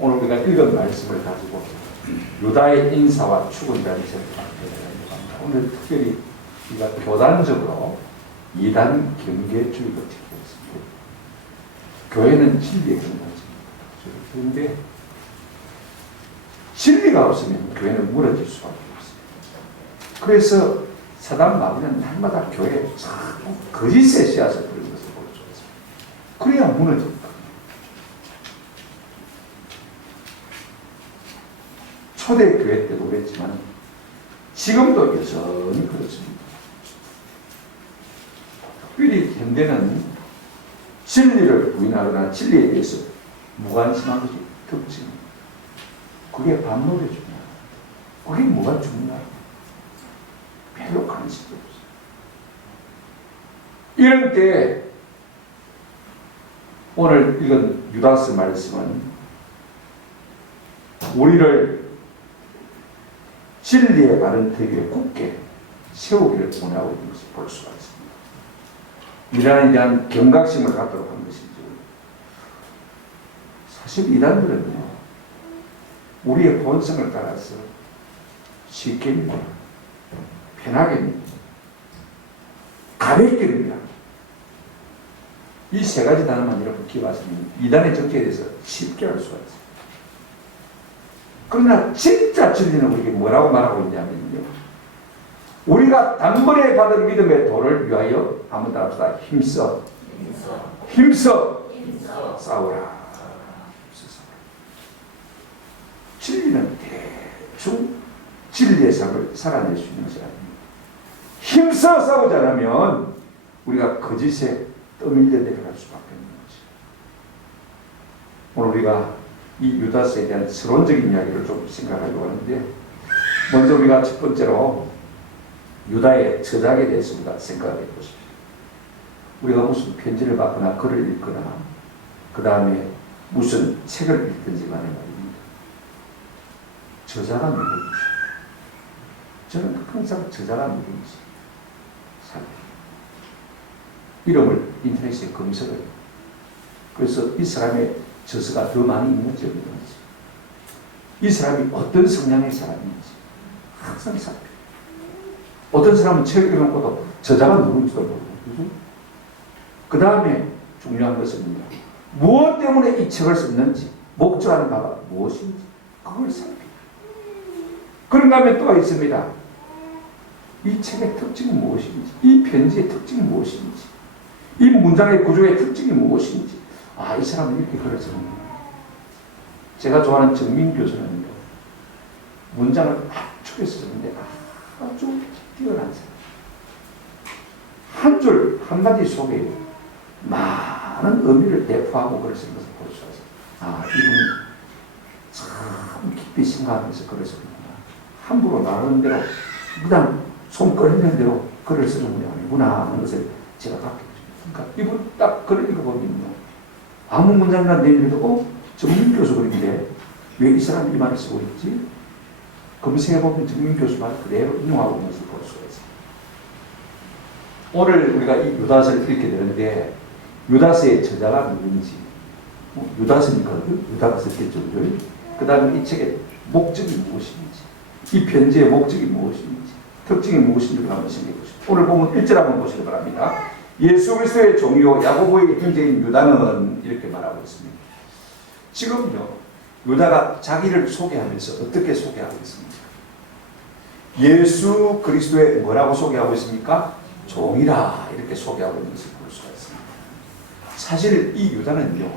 오늘 우리가 읽은 말씀을 가지고 유다의 인사와 축원이라는 제목을 합니다. 오늘 특별히 우리가 교단적으로 이단 경계주의를 지키고 있습니다. 교회는 진리의 경단입니다. 그런데 진리가 없으면 교회는 무너질 수밖에 없습니다. 그래서 사단 마귀는 날마다 교회에 자꾸 거짓의 씨앗을 뿌리는 것을 볼 수 있습니다. 그래야 무너집니다. 초대교회 때도 그랬지만 지금도 여전히 그렇습니다. 특별히 현대는 진리를 부인하거나 진리에 대해서 무관심한 것이 특징입니다. 그게 반노래주냐? 그게 뭐가 중요하냐? 별로 관심이 없어요. 이럴 때 오늘 읽은 유다서 말씀은 우리를 진리의 바른 터 위에 굳게 세우기를 원하고 있는 것을 볼 수가 있습니다. 이단에 대한 경각심을 갖도록 한 것이죠. 사실 이단들은요, 우리의 본성을 따라서 쉽게 믿어요. 편하게 믿어요. 가볍게 믿어요. 이 세 가지 단어만 여러분 기억하시면 이단의 정체에 대해서 쉽게 알 수가 있어요. 그러나 진짜 진리는 우리에게 뭐라고 말하고 있냐면요, 우리가 단번에 받은 믿음의 도를 위하여 한번 따라합시다. 힘써 싸우라. 진리는 대충 진리의 삶을 살아낼 수 있는 것이 아닙니다. 힘써 싸우지 않으면 우리가 거짓에 떠밀려 내려갈 수밖에 없는 거죠. 오늘 우리가 이 유다서에 대한 서론적인 이야기를 좀 생각하려고 하는데, 먼저 우리가 첫 번째로 유다의 저작에 대해서 우리가 생각해 보십시오. 우리가 무슨 편지를 받거나 글을 읽거나 그 다음에 무슨 책을 읽든지 간에 말입니다. 저자가 누구인지, 저는 항상 저자가 누구인지 살펴요. 이름을 인터넷에 검색을 해요. 그래서 이 사람의 저서가 더 많이 있는지 없는지, 이 사람이 어떤 성향의 사람인지 항상 살펴요. 어떤 사람은 책을 읽어놓고도 저자가 누군지도 모르고, 그죠? 그 다음에 중요한 것은 무엇 때문에 이 책을 썼는지, 목적하는 바가 무엇인지 그걸 살펴요. 그런가 하면 또 있습니다. 이 책의 특징이 무엇인지, 이 편지의 특징이 무엇인지, 이 문장의 구조의 특징이 무엇인지, 아, 이 사람은 이렇게 글을 쓰는구나. 제가 좋아하는 정민 교수는 문장을 압축해 쓰는데 아주 뛰어난 사람. 한 줄 한마디 속에 많은 의미를 내포하고 글을 쓰는 것을 볼 수 있어요. 아, 이분은 참 깊이 생각하면서 글을 쓰는구나. 함부로 말하는 대로 그냥 손 꺼내는 대로 글을 쓰는 분이 아니구나 하는 것을 제가 봤거든요. 그러니까 이분 딱 글을 읽어보면요, 아무 문장이나 내밀어도 정민 교수 글인데 왜 이 사람이 이 말을 쓰고 있지? 검색해보면 정민 교수 말을 그대로 인용하고 있는 것을 볼 수가 있습니다. 오늘 우리가 이 유다서를 읽게 되는데, 유다서의 저자가 누군지, 유다서니까 유다가 썼겠죠. 그 다음에 이 책의 목적이 무엇인지, 이 편지의 목적이 무엇인지, 특징이 무엇인지를 한번 생각해 보십시오. 오늘 보면 1절 한번 보시기 바랍니다. 예수 그리스도의 종이요 야고보의 형제인 유다는 이렇게 말하고 있습니다. 지금요, 유다가 자기를 소개하면서 어떻게 소개하고 있습니까? 예수 그리스도의 뭐라고 소개하고 있습니까? 종이라 이렇게 소개하고 있는 것을 볼 수가 있습니다. 사실 이 유다는요,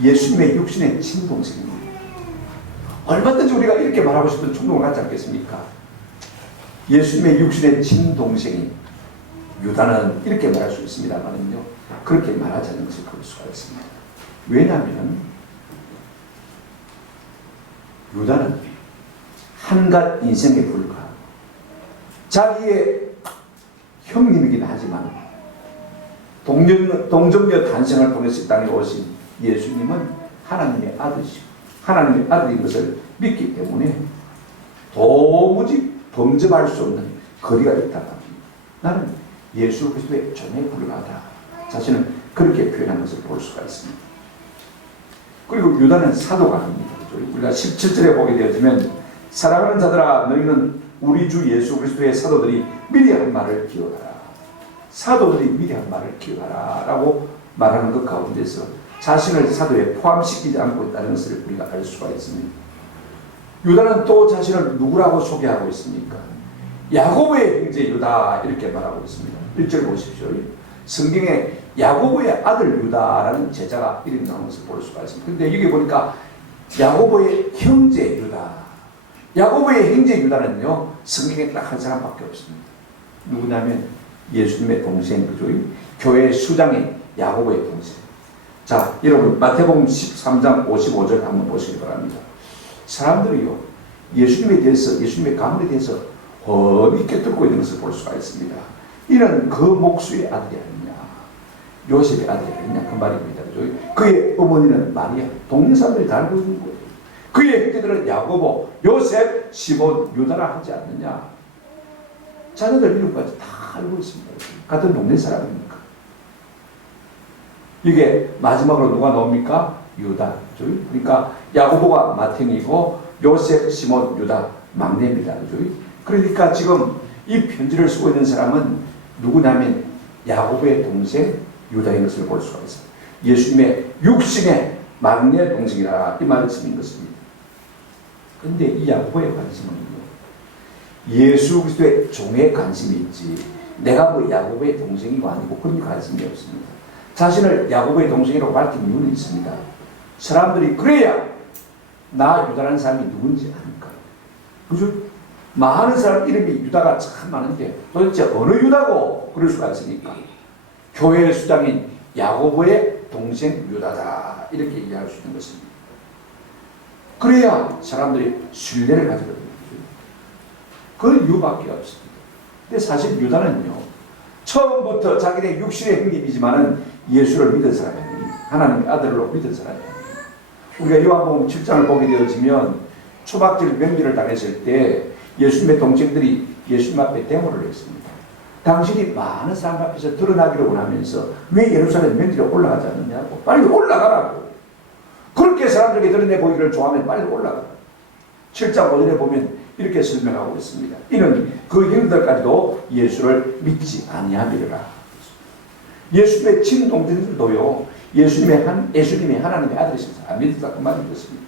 예수님의 육신의 친동생입니다. 얼마든지 우리가 이렇게 말하고 싶은 충동을 갖지 않겠습니까? 예수님의 육신의 친동생인 유다는 이렇게 말할 수 있습니다만은요, 그렇게 말하지 않는 것을 볼 수가 있습니다. 왜냐하면 유다는 한갓 인생에 불과하고 자기의 형님이긴 하지만 동정녀 탄생을 통해서 이 땅에 오신 예수님은 하나님의 아들이시고 하나님의 아들인 것을 믿기 때문에 도무지 범접할 수 없는 거리가 있다고 합니다. 나는 예수 그리스도의 종에 불과하다. 자신은 그렇게 표현한 것을 볼 수가 있습니다. 그리고 유다는 사도가 아닙니다. 우리가 17절에 보게 되어지면 사랑하는 자들아 너희는 우리 주 예수 그리스도의 사도들이 미리 한 말을 기억하라. 사도들이 미리 한 말을 기억하라 라고 말하는 것 가운데서 자신을 사도에 포함시키지 않고 있다는 것을 우리가 알 수가 있습니다. 유다는 또 자신을 누구라고 소개하고 있습니까? 야고보의 형제 유다 이렇게 말하고 있습니다. 1절 보십시오. 성경에 야고보의 아들 유다라는 제자가 이름이 나오는 것을 볼 수가 있습니다. 그런데 여기 보니까 야고보의 형제 유다. 야고보의 형제 유다는요, 성경에 딱 한 사람밖에 없습니다. 누구냐면 예수님의 동생, 그죠? 교회 수장인 야고보의 동생. 자, 여러분 마태복음 13장 55절 한번 보시기 바랍니다. 사람들이요, 예수님에 대해서, 예수님의 가문에 대해서 험히 꿰뚫고 있는 것을 볼 수가 있습니다. 이는 그 목수의 아들이 아니냐, 요셉의 아들이 아니냐, 그 말입니다. 그죠? 그의 어머니는 마리아, 동네 사람들이 다 알고 있는 거예요. 그의 형제들은 야고보, 요셉, 시몬, 유다라 하지 않느냐. 자녀들 이름까지 다 알고 있습니다. 같은 동네 사람입니까? 이게 마지막으로 누가 나옵니까? 유다. 그러니까 야고보가 맏형이고 요셉, 시몬, 유다 막내입니다. 그러니까 지금 이 편지를 쓰고 있는 사람은 누구냐면 야고보의 동생 유다인 것을 볼 수가 있어요. 예수님의 육신의 막내 동생이라 이 말을 쓰는 것입니다. 그런데 이 야고보의 관심은요, 예수 그리스도의 종에 관심이 있지 내가 뭐 야고보의 동생이고 아니고 그런 관심이 없습니다. 자신을 야고보의 동생이라고 밝힌 이유는 있습니다. 사람들이 그래야 나 유다라는 사람이 누군지 아니까. 그죠? 많은 사람 이름이 유다가 참 많은데 도대체 어느 유다고 그럴 수가 있으니까 교회의 수장인 야고보의 동생 유다다 이렇게 이해할 수 있는 것입니다. 그래야 사람들이 신뢰를 가지거든요. 그런 이유밖에 없습니다. 근데 사실 유다는요, 처음부터 자기네 육신의 형님이지만은 예수를 믿은 사람이에요. 하나님의 아들로 믿은 사람이에요. 우리가 요한복음 7장을 보게 되어지면 초막절 명절을 당했을 때 예수님의 동생들이 예수님 앞에 데모를 했습니다. 당신이 많은 사람 앞에서 드러나기를 원하면서 왜 예루살렘 명절에 올라가지 않느냐고. 빨리 올라가라고. 그렇게 사람들에게 드러내 보이기를 좋아하면 빨리 올라가라. 7장 5절에 보면 이렇게 설명하고 있습니다. 이는 그 형들까지도 예수를 믿지 아니하리라. 예수님의 친동생들도요, 예수님이 하나님의 아들이신 사람 믿었다 그 말인 것입니다.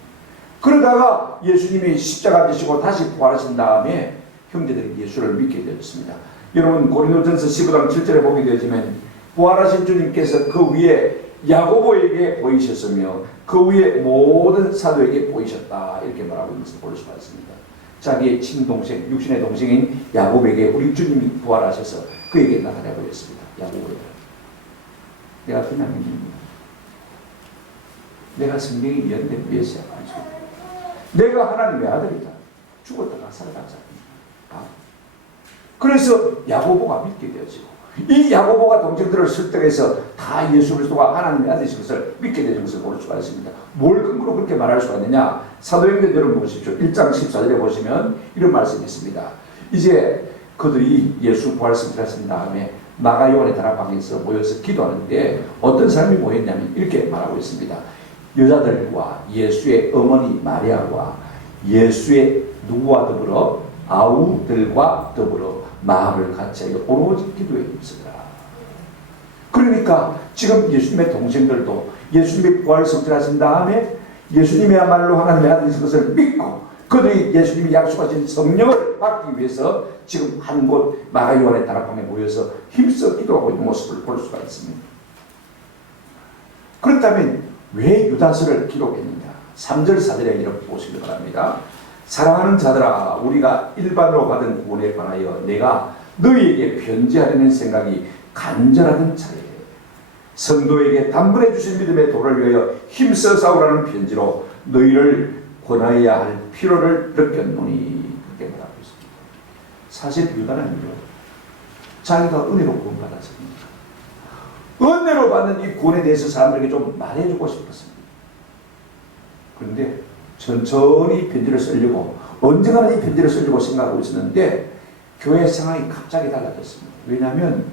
그러다가 예수님이 십자가 지시고 다시 부활하신 다음에 형제들이 예수를 믿게 되었습니다. 여러분 고린도전서 15장 7절에 보게 되지만 부활하신 주님께서 그 위에 야고보에게 보이셨으며 그 위에 모든 사도에게 보이셨다 이렇게 말하고 있는 것을 볼 수가 있습니다. 자기의 친동생, 육신의 동생인 야고보에게 우리 주님이 부활하셔서 그에게 나타내 보였습니다. 야고보에게 내가 그냥 믿습니다. 내가 성경이 연된 메시아 아니죠. 내가 하나님의 아들이다. 죽었다가 살아났잖아. 그래서 야고보가 믿게 되어지고 이 야고보가 동생들을 설득해서 다 예수 그리스도가 하나님의 아들이신 것을 믿게 되는 것을 볼 수가 있습니다. 뭘 근거로 그렇게 말할 수가 있느냐? 사도행전 여러분 보십시오. 1장 14절에 보시면 이런 말씀이 있습니다. 이제 그들이 예수 부활승 하신 다음에 마가 요한의 다락방에서 모여서 기도하는데 어떤 사람이 모였냐면 이렇게 말하고 있습니다. 여자들과 예수의 어머니 마리아와 예수의 누구와 더불어 아우들과 더불어 마음을 같이하여 오로지 기도에 힘쓰더라. 그러니까 지금 예수님의 동생들도 예수님이 부활 성취하신 다음에 예수님이야말로 하나님의 아들이신 것을 믿고 그들이 예수님이 약속하신 성령을 받기 위해서 지금 한 곳 마가 요한의 다락방에 모여서 힘써 기도하고 있는 모습을 볼 수가 있습니다. 그렇다면 왜 유다서를 기록했느냐? 3절 4절에 이렇게 보시기 바랍니다. 사랑하는 자들아, 우리가 일반으로 받은 구원에 관하여 내가 너희에게 편지하려는 생각이 간절하던 차에 성도에게 단번에 주신 믿음의 도를 위하여 힘써 싸우라는 편지로 너희를 권하여야 할 필요를 느꼈노니 그렇게 말하고 있습니다. 사실 유다는요, 자기가 은혜로 구원받았습니다. 은혜로 받는 이 구원에 대해서 사람들에게 좀 말해주고 싶었습니다. 그런데 천천히 편지를 쓰려고 언젠가는 이 편지를 쓰려고 생각하고 있었는데 교회 상황이 갑자기 달라졌습니다. 왜냐하면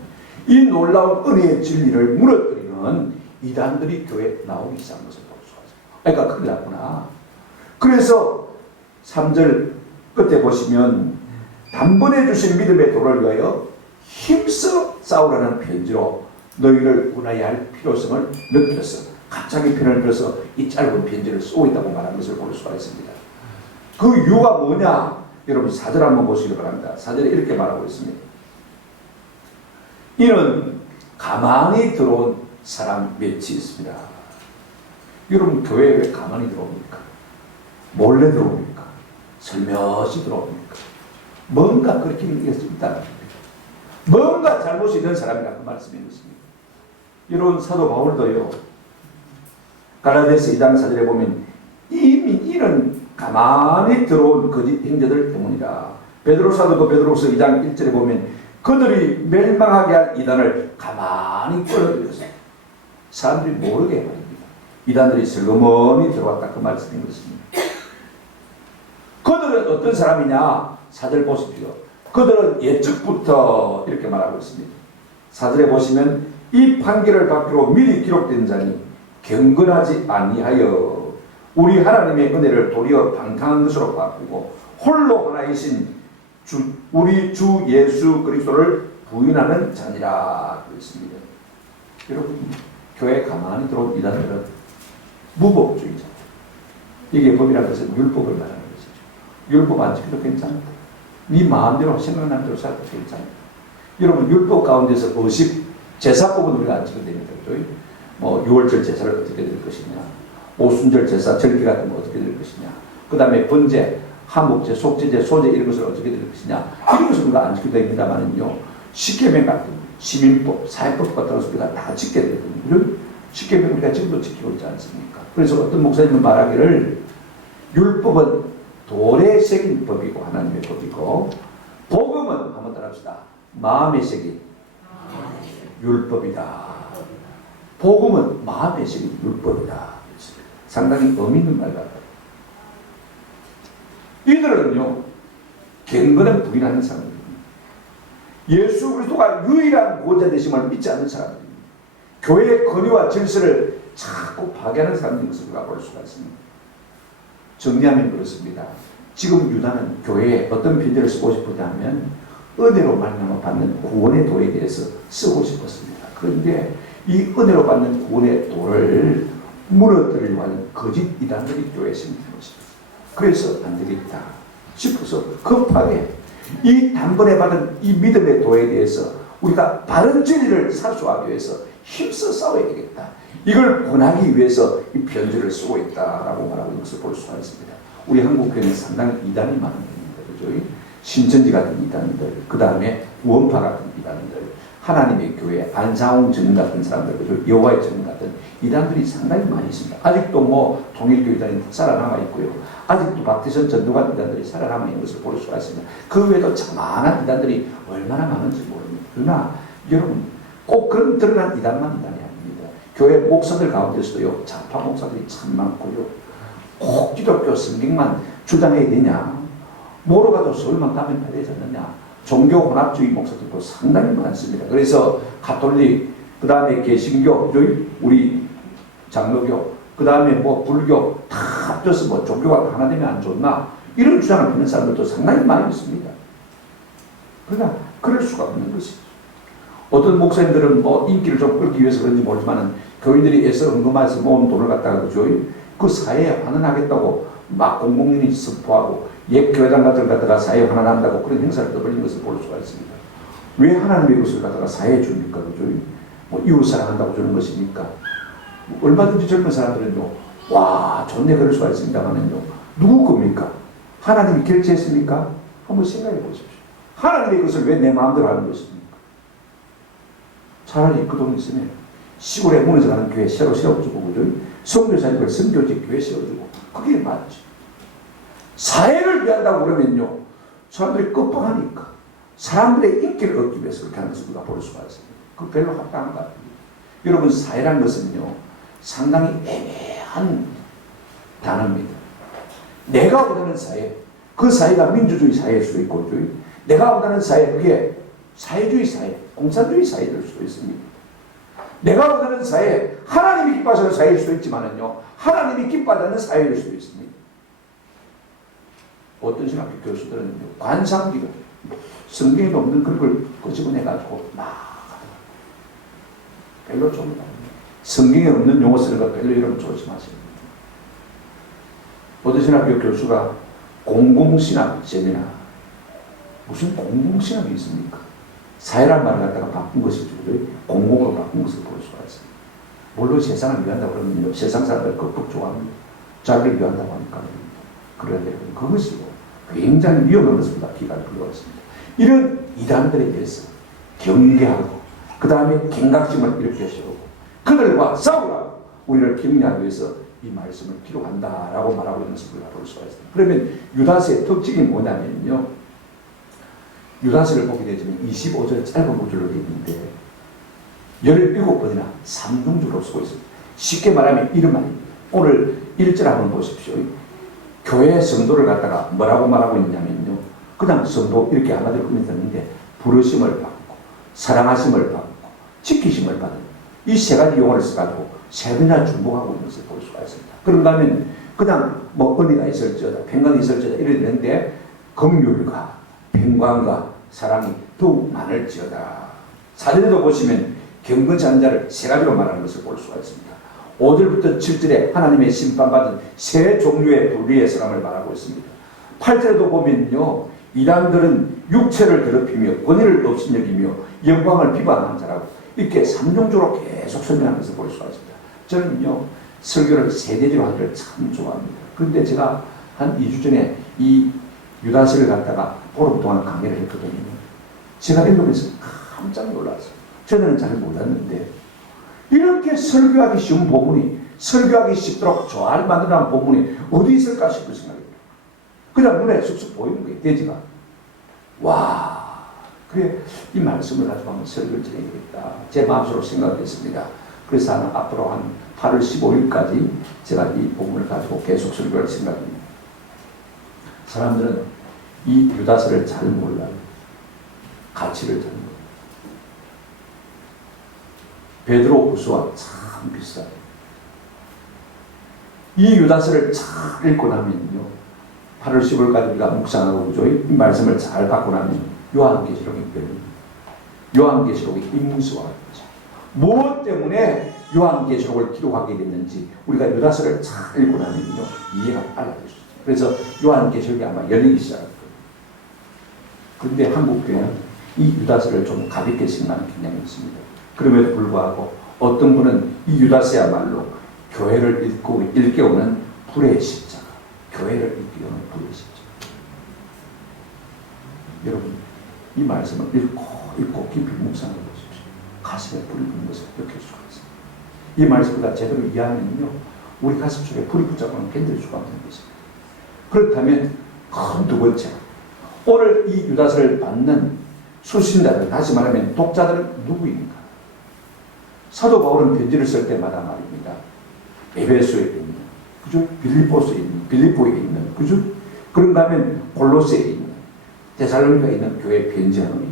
이 놀라운 은혜의 진리를 무너뜨리는 이단들이 교회에 나오기 시작한 것을 볼 수가 있어요. 그러니까 큰일 났구나. 그래서 3절 끝에 보시면 단번에 주신 믿음의 도를 위하여 힘써 싸우라는 편지로 너희를 운하여야 할 필요성을 느꼈어. 갑자기 편을 들어서 이 짧은 편지를 쓰고 있다고 말하는 것을 볼 수가 있습니다. 그 이유가 뭐냐? 여러분 4절 한번 보시기 바랍니다. 4절에 이렇게 말하고 있습니다. 이는 가만히 들어온 사람 몇이 있습니다. 여러분 교회에 왜 가만히 들어옵니까? 몰래 들어옵니까? 슬며시 들어옵니까? 뭔가 그렇게 있는 게 있다는 겁니다. 뭔가 잘못이 있는 사람이라고 말씀인 것입니다. 이런 사도 바울도요, 갈라디아서 2장 4절에 보면 이미 이런 가만히 들어온 거짓 행자들 때문이라. 베드로 사도도 베드로서 2장 1절에 보면 그들이 멸망하게 할 이단을 가만히 끌어들여서 사람들이 모르게 해버립니다. 이단들이 슬그머니 들어왔다 그 말씀인 것입니다. 그들은 어떤 사람이냐? 4절 보십시오. 그들은 예측부터 이렇게 말하고 있습니다. 4절에 보시면 이 판결을 받기로 미리 기록된 자니 경건하지 아니하여 우리 하나님의 은혜를 도리어 방탕한 것으로 바꾸고 홀로 하나이신 우리 주 예수 그리스도를 부인하는 자니라 그랬습니다. 여러분 교회에 가만히 들어온 이단들은 무법주의자. 이게 법이라는 것은 율법을 말하는 것이죠. 율법 안 지켜도 괜찮다. 네 마음대로 생각나는 대로 살아도 괜찮다. 여러분 율법 가운데서 의식 제사법은 우리가 안 지켜도 됩니다. 그렇죠? 뭐 6월절 제사를 어떻게 드릴 것이냐, 오순절 제사 절기 같은 거 어떻게 드릴 것이냐, 그 다음에 번제, 하목제, 속제제, 소제 이런 것을 어떻게 드릴 것이냐, 이런 것을 우리가 안 지켜도 됩니다만은요, 십계명 같은 시민법, 사회법 같은 것을 우리가 다 지켜야 되거든요. 십계명 우리가 지금도 지키고 있지 않습니까? 그래서 어떤 목사님은 말하기를 율법은 돌에 새긴 법이고 하나님의 법이고 복음은 한번 따라합시다. 마음에 새긴 율법이다. 복음은 마음에 새긴 율법이다. 상당히 의미 있는 말 같아요. 이들은요 경건은 부인하는 사람들입니다. 예수 그리스도가 유일한 구원자 되심을 믿지 않는 사람들입니다. 교회의 권위와 질서를 자꾸 파괴하는 사람들인 것을 우리가 볼 수가 있습니다. 정리하면 그렇습니다. 지금 유다는 교회에 어떤 편지를 쓰고 싶었냐면 은혜로 말미암아 받는 구원의 도에 대해서 쓰고 싶었습니다. 그런데 이 은혜로 받는 구원의 도를 무너뜨리려고 하는 거짓 이단들이 교회에 생긴 것입니다. 그래서 안 되겠다 싶어서 급하게 이 단번에 받은 이 믿음의 도에 대해서 우리가 바른 진리를 사수하기 위해서 힘써 싸워야 되겠다. 이걸 권하기 위해서 이 편지를 쓰고 있다라고 말하고 있는 것을 볼 수가 있습니다. 우리 한국 교회는 상당히 이단이 많은 편입니다. 그죠? 신천지 같은 이단들, 그 다음에 원파 같은 이단들, 하나님의 교회, 안상홍 증인 같은 사람들, 그죠? 여호와의 증인 같은 이단들이 상당히 많이 있습니다. 아직도 뭐 통일교 이단이 살아남아 있고요. 아직도 박태선 전도관 이단들이 살아남아 있는 것을 볼 수가 있습니다. 그 외에도 자만한 이단들이 얼마나 많은지 모릅니다. 그러나 여러분 꼭 그런 드러난 이단만 이단이 아닙니다. 교회 목사들 가운데서도요 좌파 목사들이 참 많고요. 꼭 기독교 성경만 주장해야 되냐, 뭐로 가도 서울만 가면 다 되지 않느냐, 종교 혼합주의 목사들도 상당히 많습니다. 그래서 가톨릭, 그 다음에 개신교, 우리 장로교, 그 다음에 뭐 불교 다 합쳐서 뭐 종교가 하나 되면 안 좋나, 이런 주장을 하는 사람들도 상당히 많이 있습니다. 그러나 그럴 수가 없는 것이죠. 어떤 목사님들은 뭐 인기를 좀 끌기 위해서 그런지 모르지만은 교인들이 애써 헌금해서 모은 돈을 갖다가 그 사회에 환원하겠다고 막 공공연히 선포하고 옛 교회당 같은 걸 갖다가 사회에 환원한다고 그런 행사를 떠벌린 것을 볼 수가 있습니다. 왜 하나님의 것을 갖다가 사회에 줍니까? 그죠? 뭐 이웃 사랑한다고 주는 것이니까. 얼마든지 젊은 사람들은요, 와, 좋네 그럴 수가 있습니다만은요, 누구 겁니까? 하나님이 결제했습니까? 한번 생각해 보십시오. 하나님의 것을 왜 내 마음대로 하는 것입니까? 차라리 그 돈 있으면 시골에 무너져가는 교회 새로 세워주고, 그죠? 선교사님들 선교직 교회 세워주고, 그게 맞죠. 사회를 위한다고 그러면요, 사람들이 껍방하니까 사람들의 인기를 얻기 위해서 그렇게 하는 것을 우리가 볼 수가 있습니다. 그 별로 합당한 것 같아요. 여러분, 사회란 것은요 상당히 애매한 단어입니다. 내가 원하는 사회, 그 사회가 민주주의 사회일 수도 있고, 내가 원하는 사회, 그게 사회주의 사회, 공산주의 사회일 수도 있습니다. 내가 원하는 사회, 하나님이 기뻐하시는 사회일 수도 있지만은요, 하나님이 기뻐하지 않는 사회일 수도 있습니다. 어떤 신학교 교수들은 관상기로 성경에 없는 그런 걸 끄집어내가지고 막 별로 좀 성경에 없는 용어 쓰는 거 별로 이러면 조심하세요. 어떤 신학교 교수가 공공신학 세미나, 무슨 공공신학이 있습니까? 사회란 말을 갖다가 바꾼 것이죠. 공공으로 바꾼 것을 볼 수가 있습니다. 물론 세상을 위한다고 그러면요, 세상 사람들 극복 좋아합니다. 자기를 위한다고 하니까 그래야 되고, 그것이 굉장히 위험한 것입니다. 기간을 불러왔습니다. 이런 이단들에 대해서 경계하고 그 다음에 경각심을 이렇게 세우고 그들과 싸우라고 우리를 격려하기 위해서 이 말씀을 기록한다라고 말하고 있는 것을 볼 수가 있습니다. 그러면 유다서의 특징이 뭐냐면요, 유다서를 보게 되면 25절 짧은 구절로 되어 있는데 17번이나 삼중주로 쓰고 있습니다. 쉽게 말하면 이런 말입니다. 오늘 1절 한번 보십시오. 교회 성도를 갖다가 뭐라고 말하고 있냐면요, 그냥 성도 이렇게 한마디로 끝냈는데 부르심을 받고 사랑하심을 받고 지키심을 받은 이 세 가지 용어를 써가지고 세 번이나 중복하고 있는 것을 볼 수가 있습니다. 그런가 하면 그냥 뭐 은혜가 있을지어다 평강이 있을지어다 이랬는데 긍휼과 평강과 사랑이 더욱 많을지어다. 사전에도 보시면 경건치 않은 자를 세 가지로 말하는 것을 볼 수가 있습니다. 5절부터 7절에 하나님의 심판받은 세 종류의 불의의 사람을 말하고 있습니다. 8절에도 보면요, 이단들은 육체를 더럽히며 권위를 없인 여기며 영광을 비방하는 자라고 이렇게 삼종조로 계속 설명하는 것을 볼 수가 있습니다. 저는요, 설교를 세대지로 하기를 참 좋아합니다. 그런데 제가 한 2주 전에 이 유다서를 갖다가 보름 동안 강의를 했거든요. 제가 읽으면서 깜짝 놀랐어요. 저는 잘 몰랐는데 이렇게 설교하기 쉬운 본문이, 설교하기 쉽도록 좋아할 만한 본문이 어디 있을까 싶은 생각이 들어요. 그냥 눈에 쑥쑥 보이는 거예요, 돼지가. 와, 그래, 이 말씀을 가지고 한번 설교를 진행하겠다. 제 마음속으로 생각했습니다. 그래서 앞으로 한 8월 15일까지 제가 이 본문을 가지고 계속 설교할 생각입니다. 사람들은 이 유다서를 잘 몰라요. 가치를 잘 몰라요. 베드로후서와 참 비슷해요. 이 유다서를 잘 읽고 나면요, 8월 10일까지 우리가 묵상하고 그죠? 이 말씀을 잘 갖고 나면 요한계시록이 열립니다. 요한계시록의 임무서와 같죠. 무엇 때문에 요한계시록을 기록하게 됐는지 우리가 유다서를 잘 읽고 나면요, 이해가 빨라질 수 있어요. 그래서 요한계시록이 아마 열리기 시작할 거예요. 그런데 한국교회는 이 유다서를 좀 가볍게 생각하는 경향이 있습니다. 그럼에도 불구하고 어떤 분은 이 유다서야말로 교회를 일깨우는 불의 십자가, 교회를 일깨우는 불의 십자가. 여러분, 이 말씀을 읽고 깊이 묵상해 보십시오. 가슴에 불이 붙는 것을 느낄 수가 있습니다. 이 말씀보다 제대로 이해하면요, 우리 가슴 속에 불이 붙잡고는 견딜 수가 없는 것입니다. 그렇다면 큰 두 번째, 오늘 이 유다서를 받는 수신자들, 다시 말하면 독자들은 누구입니까? 사도 바울은 편지를 쓸 때마다 말입니다. 에베소에 있는, 그죠? 빌립보에 있는, 그죠? 그런가 하면 골로새에 있는, 데살로니가에 있는 교회에 편지하노니,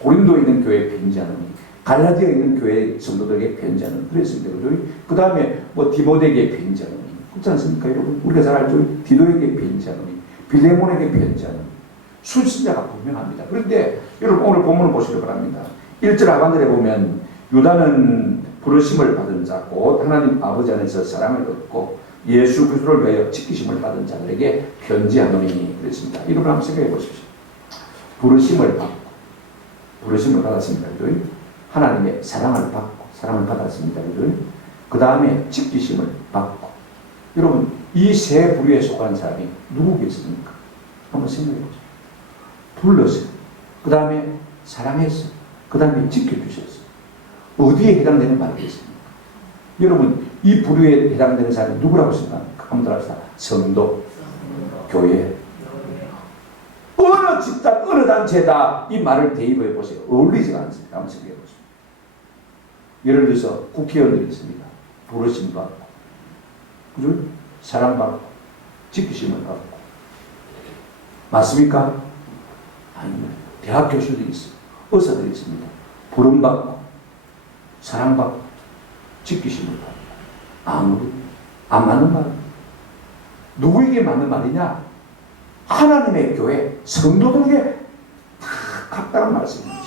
고린도에 있는 교회에 편지하노니, 갈라디아에 있는 교회 성도들에게 편지하노니, 그랬습니다. 그죠? 그 다음에 뭐 디모데에게 편지하노니, 그렇지 않습니까, 여러분? 우리가 잘 알죠? 디도에게 편지하노니, 빌레몬에게 편지하노니, 수신자가 분명합니다. 그런데 여러분, 오늘 본문을 보시기 바랍니다. 1절 하반절에 보면 유다는 부르심을 받은 자, 곧 하나님 아버지 안에서 사랑을 얻고 예수 그리스도를 위하여 지키심을 받은 자들에게 편지하노니 그랬습니다. 이걸 한번 생각해 보십시오. 부르심을 받았습니다. 하나님의 사랑을 받았습니다. 그 다음에 지키심을 받고. 여러분, 이 세 부류에 속한 사람이 누구겠습니까? 한번 생각해 보세요. 불렀어요. 그 다음에 사랑했어요. 그 다음에 지켜주셨어요. 어디에 해당되는 말이겠습니까? 여러분, 이 부류에 해당되는 사람이 누구라고 생각합니까? 한번 들어봅시다. 성도, 교회. 어느 집단, 어느 단체다 이 말을 대입해 보세요. 어울리지가 않습니다. 한번 생각해 보세요. 예를 들어서 국회의원들이 있습니다. 부르심 받고, 그죠? 사랑받고, 지키심을 받고. 맞습니까? 아닙니다. 대학 교수들이 있어요. 의사들이 있습니다. 부름받고, 사랑받고, 지키심을 받고. 아무리 안 맞는 말. 누구에게 맞는 말이냐? 하나님의 교회 성도들에게 다 합당한 말씀입니다.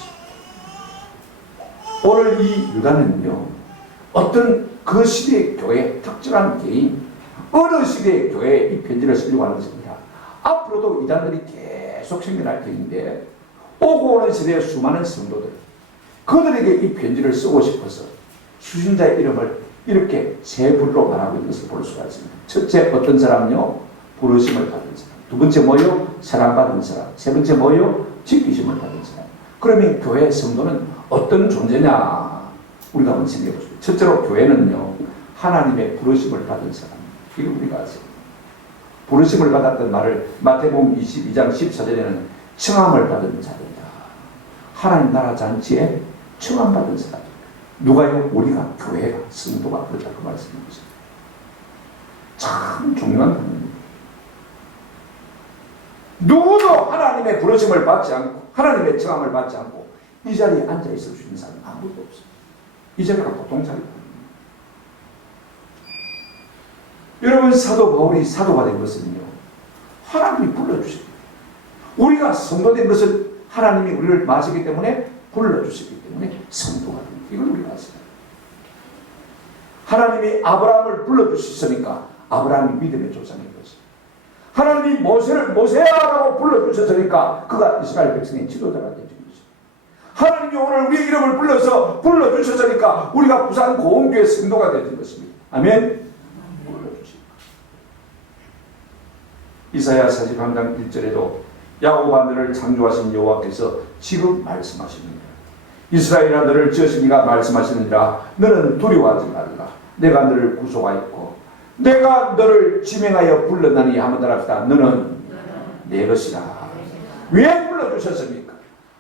오늘 이 유다는요, 어떤 그 시대의 교회, 특정한 개인, 어느 시대의 교회에 이 편지를 쓰려고 하는 것입니다. 앞으로도 이단들이 계속 생겨날 터인데, 오고 오는 시대의 수많은 성도들, 그들에게 이 편지를 쓰고 싶어서 수신자의 이름을 이렇게 세 불로 말하고 있는 것을 볼 수가 있습니다. 첫째, 어떤 사람은요, 부르심을 받은 사람. 두 번째 뭐요? 사랑받은 사람. 세 번째 뭐요? 지키심을 받은 사람. 그러면 교회 성도는 어떤 존재냐? 우리가 한번 생각해 보십시오. 첫째로 교회는요, 하나님의 부르심을 받은 사람. 이걸 우리가 아세요. 부르심을 받았던 말을 마태복음 22장 14절에는 청함을 받은 자들이다. 하나님 나라 잔치에 청함받은 사람. 누가요? 우리가, 교회가, 성도가 그렇다 그 말씀입니다. 참 중요한 부분입니다. 누구도 하나님의 부르심을 받지 않고 하나님의 청함을 받지 않고 이 자리에 앉아 있을 수 있는 사람은 아무도 없어요. 이 자리가 보통 자리가 아닙니다. 여러분, 사도 바울이 사도가 된 것은요, 하나님이 불러주셨기 때문에, 우리가 성도 된 것은 하나님이 우리를 마시기 때문에 불러주셨기 때문에 성도가 됩니다. 이걸 우리가 아세요. 하나님이 아브라함을 불러주셨으니까 아브라함이 믿음의 조상인 것이죠. 하나님이 모세를 모세야라고 불러주셨으니까 그가 이스라엘 백성의 지도자가 되는 것이죠. 하나님이 오늘 우리의 이름을 불러주셨으니까 우리가 부산 고흥교회 성도가 되는 것입니다. 아멘. 이사야 43장 1절에도 야곱 아들을 창조하신 여호와께서 지금 말씀하십니다. 이스라엘아 너를 지으시니가 말씀하시느니라. 너는 두려워하지 말라. 내가 너를 구속하였고 내가 너를 지명하여 불렀나니 한번 합시다. 너는 내 것이라. 왜 불러주셨습니까?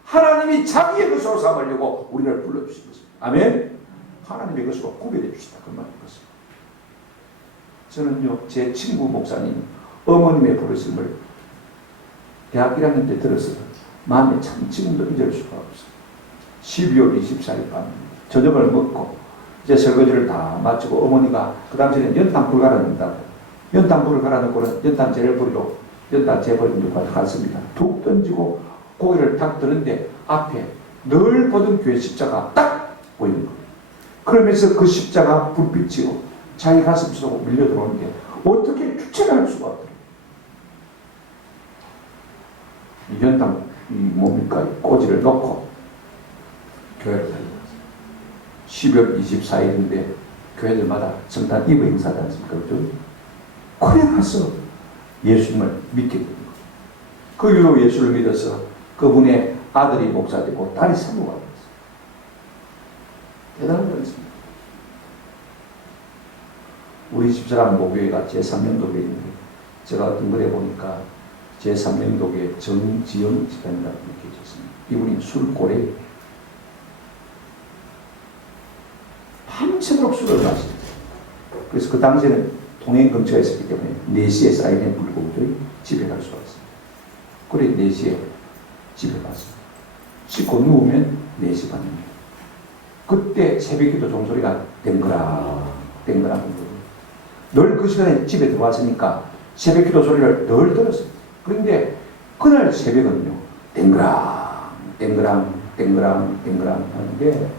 하나님이 자기의 것으로 삼으려고 우리를 불러주신 것입니다. 아멘. 하나님의 것으로 구별해 주시다 그 말인 것입니다. 저는요, 제 친구 목사님 어머님의 부르심을 대학 1학년 때 들어서 마음에 참 지금도 잊을 수가 없어요. 12월 24일 밤 저녁을 먹고 이제 설거지를 다 마치고 어머니가 그 당시에는 연탄불 갈아놓는다고 연탄불을 갈아놓고는 연탄재를 버리러 연탄재 버리는 데까지 갔습니다. 툭 던지고 고개를 탁 드는데 앞에 늘 보던 교회 십자가 딱 보이는 거예요. 그러면서 그 십자가 불빛이요 자기 가슴 속으로 밀려 들어오는데 어떻게 주체를 할 수가 없더라고요. 연탄 뭡니까? 꼬지를 넣고 교회를 다니고 12월 24일인데 교회들마다 성탄 이브 행사지 않습니까? 그래 가서 예수님을 믿게 된 거예요. 그 이후로 예수를 믿어서 그분의 아들이 목사 되고 딸이 사모가 됐어요. 대단한 거였습니다. 우리 집사람 모교회가 제3명도교회인데 제가 어떤 글에 보니까 제3명도교회 정지영 집사님이라고 계셨습니다. 이분이 술고래 밤새도록 술을 마시죠. 그래서 그 당시에는 통행 근처에 있었기 때문에 4시에 사인에 불고 집에 갈 수가 있어요. 그래 4시에 집에 갔어요. 씻고 누우면 4시 반입니다. 그때 새벽기도 종소리가 땡그랑 늘 그 시간에 집에 들어왔으니까 새벽기도 소리를 늘 들었어요. 그런데 그날 새벽은요 땡그랑 하는데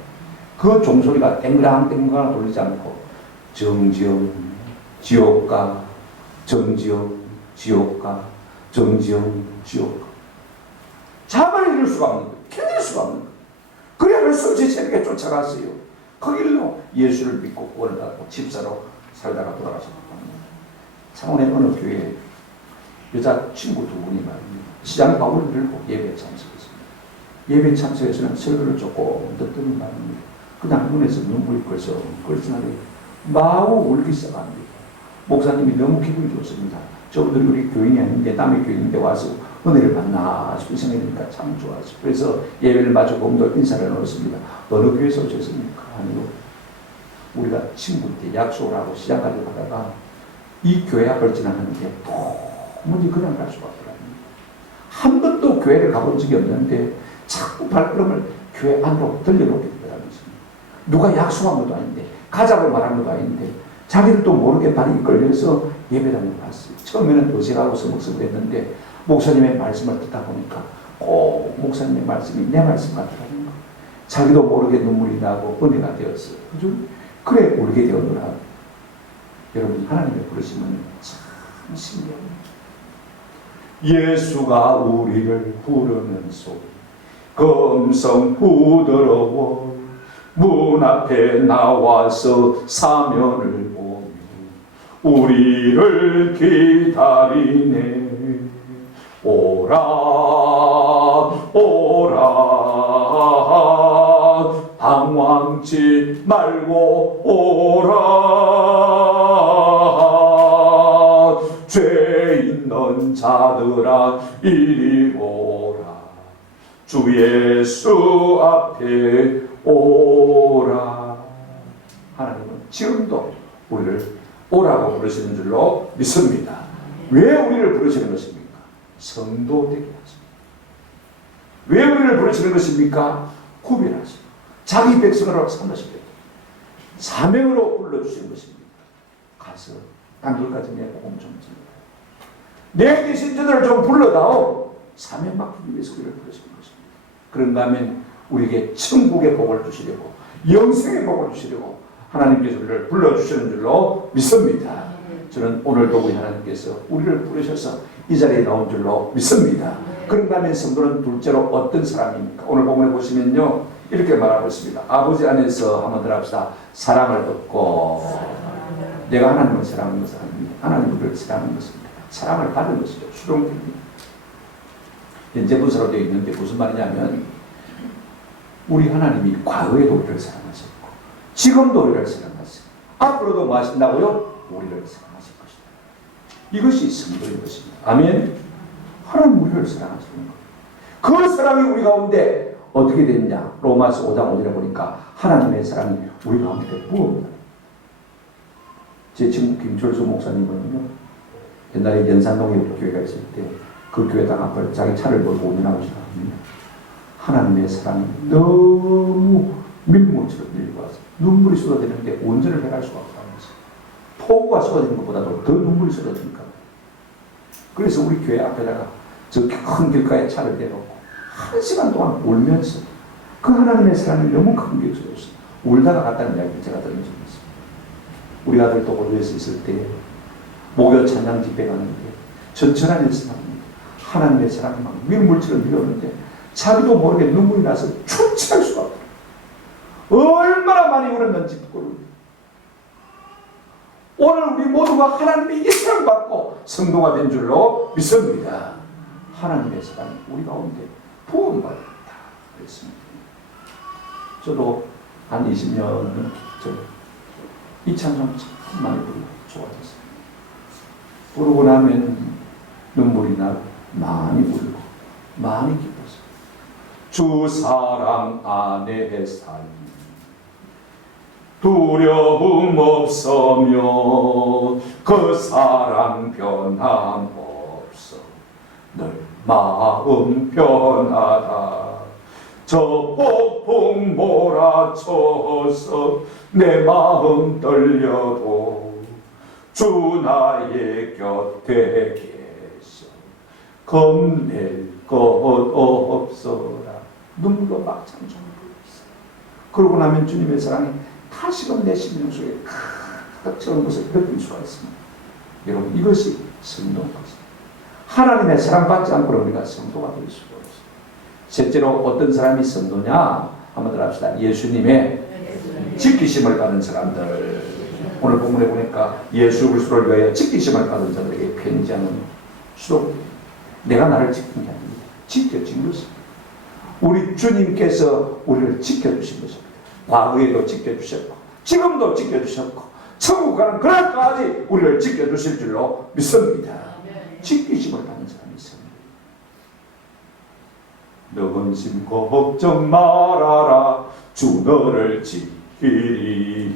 그 종소리가 땡그랑 돌리지 않고 정지영 지옥가 정지영 지옥가 정지영 지옥가 잠을 이룰 수가 없는 거예요. 견딜 수가 없는 거예요. 그래 벌써 제 새벽에 쫓아갔어요. 그 길로 예수를 믿고 구원을 받고 집사로 살다가 돌아가셨거든요. 창원의 어느 교회에 여자 친구 2분이 말입니다. 시장 바울을 들고 예배에 참석했습니다. 예배 참석에서는 설교를 조금 듣더니 말입니다. 그냥 눈에서 눈물이 걸쭉하게 마구 울기 시작합니다. 목사님이 너무 기분이 좋습니다. 저분들이 우리 교인이 아닌데 남의 교인인데 와서 은혜를 만나 싶은 생각이니까 참 좋았어요. 그래서 예배를 마치고 오늘도 인사를 나눴습니다. 어느 교회에서 오셨습니까? 아니요. 우리가 친구 때 약속을 하고 시장까지 가다가 이 교회 앞을 지나가는데 도무지 그냥 갈 수가 없더라고요. 한 번도 교회를 가본 적이 없는데 자꾸 발걸음을 교회 안으로 들려놓게 되더라고요. 누가 약속한 것도 아닌데 가자고 말한 것도 아닌데 자기들도 모르게 발이 걸려서 예배당을 갔어요. 처음에는 어색하고 서먹서먹했는데 목사님의 말씀을 듣다 보니까 꼭 목사님의 말씀이 내 말씀 같더라는 거. 자기도 모르게 눈물이 나고 은혜가 되었어요. 그죠? 그래 울게 되었노라. 여러분 하나님의 부르심은 참 신기합니다. 예수가 우리를 부르는 소리 금성 부드러워 문 앞에 나와서 사면을 보며 우리를 기다리네. 오라 오라 방황치 말고 오라 죄 있는 자들아 이리 오라 주 예수 앞에 오라. 하나님은 지금도 우리를 오라고 부르시는 줄로 믿습니다. 왜 우리를 부르시는 것입니까? 성도 되게 하십니다. 왜 우리를 부르시는 것입니까? 구별하시고 자기 백성으로 삼으시고 사명으로 불러주시는 것입니다. 가서 단결까지 내 복음 좀 전해라. 내 계신 자들을 좀 불러다오. 사명 맡기기 위해서 우리를 부르시는 것입니다. 그런가 하면 우리에게 천국의 복을 주시려고 영생의 복을 주시려고 하나님께서 우리를 불러주시는 줄로 믿습니다. 저는 오늘도 우리 하나님께서 우리를 부르셔서 이 자리에 나온 줄로 믿습니다. 그런가 하면 성도는 둘째로 어떤 사람입니까? 오늘 본문에 보시면요 이렇게 말하고 있습니다. 아버지 안에서 한번 들어갑시다. 사랑을 얻고 내가 하나님을 사랑하는 것은 아닙니다. 하나님 우리를 사랑하는 것입니다. 사랑을 받은 것이죠. 수동적입니다. 현재 분사로 되어 있는데 무슨 말이냐면 우리 하나님이 과거에도 우리를 사랑하셨고 지금도 우리를 사랑하시고 앞으로도 뭐 하신다고요? 우리를 사랑하실 것이다. 이것이 성도인 것입니다. 아멘. 하나님 우리를 사랑하시는 거예요. 그 사랑이 우리 가운데 어떻게 됐냐? 로마서 5장 5절에 보니까 하나님의 사랑이 우리 가운데 부어옵니다. 제 친구 김철수 목사님은요 옛날에 연산동에 교회가 있을 때 그 교회당 앞을 자기 차를 몰고 운전하고 있었습니다. 하나님의 사랑이 너무 밀물처럼 밀려와서 눈물이 쏟아지는데 운전을 해갈 수가 없다면서 폭우가 쏟아지는 것보다도 더 눈물이 쏟아지니까 그래서 우리 교회 앞에다가 저 큰 길가에 차를 대놓고 1시간 동안 울면서 그 하나님의 사랑이 너무 큰 게 있어서 울다가 갔다는 이야기를 제가 들은 적이 있습니다. 우리 아들도 호주에서 있을 때 목요 찬양 집회 가는데 전천한 일승합니다. 하나님의 사랑이 막 밀물처럼 밀려오는데 자기도 모르게 눈물이 나서 주체할 수가 없다. 얼마나 많이 울었는지 부끄러워요. 오늘 우리 모두가 하나님의 이 사랑받고 성도가 된 줄로 믿습니다. 하나님의 사랑이 우리 가운데 부음받았다 그랬습니다. 저도 한 20년 이 찬송 참 많이 부르고 좋아졌어요. 부르고 나면 눈물이 나고 많이 울고 많이 기뻤어요. 주 사랑 안에 살리 두려움 없으며 그 사랑 변함없어 늘 마음 변하다 저 폭풍 몰아쳐서 내 마음 떨려도 주 나의 곁에 계셔 겁낼 것 없어라. 눈물로 막창 좀 불렀어요. 그러고 나면 주님의 사랑이 다시금 내 심령 속에 가득 채운 것을 느낄 수가 있습니다. 여러분 이것이 성도인 것입니다. 하나님의 사랑받지 않고는 우리가 성도가 될 수가 없어요. 셋째로 어떤 사람이 성도냐? 한번 들어봅시다. 예수님의 지키심을 받은 사람들. 오늘 본문에 보니까 예수 그리스도를 위하여 지키심을 받은 자들에게 편지하는 수록입니다. 내가 나를 지킨 게 아닙니다. 지켜진 것입니다. 우리 주님께서 우리를 지켜주신 것입니다. 과거에도 지켜주셨고 지금도 지켜주셨고 천국 가는 그날까지 우리를 지켜주실 줄로 믿습니다. 지키심을 받는 사람이 있습니다. 너 근심 걱정 말아라 주 너를 지키리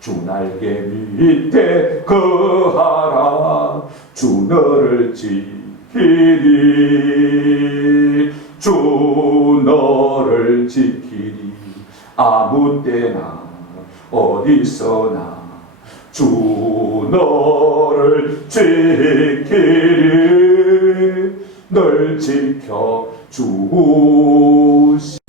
주 날개 밑에 거하라 주 너를 지키리 주 너를 지키리 아무 때나 어디서나 주 너를 지키리 널 지켜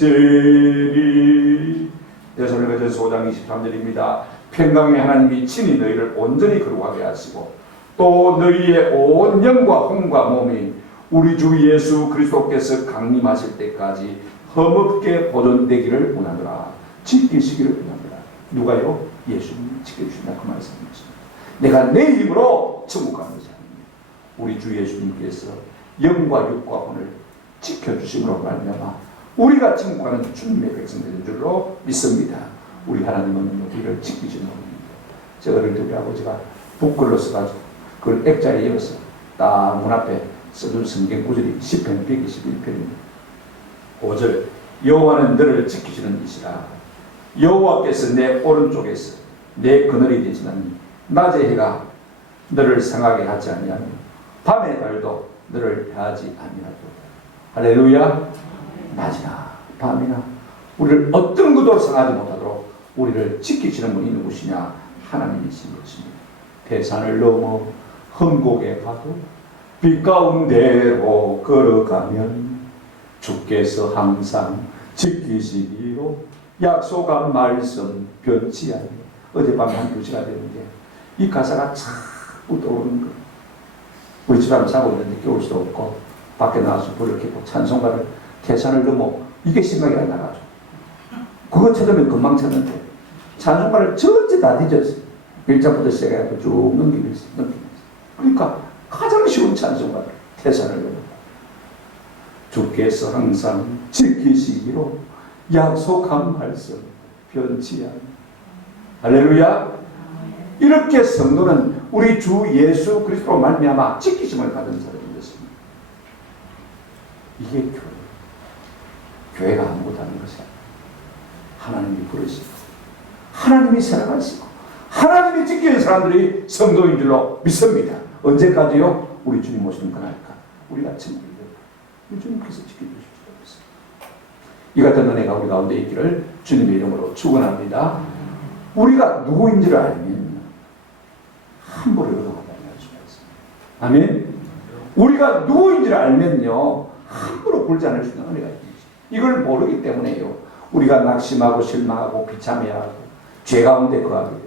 주시리. 데살로니가전서 5장 23절입니다. 평강의 하나님이 친히 너희를 온전히 거룩하게 하시고 또 너희의 온 영과 혼과 몸이 우리 주 예수 그리스도께서 강림하실 때까지 흠없게 보존되기를 원하노라. 지키시기를 원하노라. 누가요? 예수님이 지켜주신다. 그 말씀입니다. 내가 내 힘으로 천국 가는 것이 아닙니다. 우리 주 예수님께서 영과 육과 혼을 지켜주심으로 말미암아 우리가 천국 가는 주님의 백성 되는 줄로 믿습니다. 우리 하나님은 우리를 지키시는 분입니다. 제가 어릴 때 우리 아버지가 북글로 써가지고 그걸 액자에 이어서 딱 문 앞에 써둔 성경 구절이 시편 121편입니다. 5절 여호와는 너를 지키시는 이시라. 여호와께서 내 오른쪽에서 내 그늘이 되시나니 낮의 해가 너를 상하게 하지 아니하며 밤의 달도 너를 해하지 아니하도다. 할렐루야. 낮이나 밤이나 우리를 어떤 것도 상하지 못하도록 우리를 지키시는 분이 누구시냐? 하나님이신 것입니다. 대산을 넘어 험곡에 가도 빛 가운데로 걸어가면 주께서 항상 지키시기로 약속한 말씀 변치 않니. 어젯밤에 한 2시가 됐는데 이 가사가 자꾸 떠오르는 거예요. 우리 집안에 자고 있는데 깨울 수도 없고 밖에 나와서 불을 켜고 찬송가를 태산을 넘어 이게 생각이 안 나가지고 그거 찾으면 금방 찾는데 찬송가를 전체 다 뒤졌어요. 1장부터 시작해서 쭉 넘기면서 그러니까 가장 쉬운 찬송가를 태산을 넘어 주께서 항상 지키시기로 약속한 말씀 변치 않니. 할렐루야. 이렇게 성도는 우리 주 예수 그리스도로 말미암아 지키심을 받은 사람인 것입니다. 이게 교회. 교회가 아무것도 아닌 것이야. 하나님이 부르시고 하나님이 사랑하시고 하나님이 지키는 사람들이 성도인 줄로 믿습니다. 언제까지요? 우리 주님 오시는 그날까? 우리가 천국이 되고 우리 주님께서 지켜주시기로 했습니다. 이 같은 은혜가 우리 가운데 있기를 주님의 이름으로 축원합니다. 우리가 누구인지를 알면 함부로 요동하지 않을 수가 있습니다. 아멘. 우리가 누구인지를 알면요 함부로 굴지 않을 수 있는 은혜가 있습니다. 이걸 모르기 때문에요 우리가 낙심하고 실망하고 비참해하고 죄 가운데 거하게 되죠.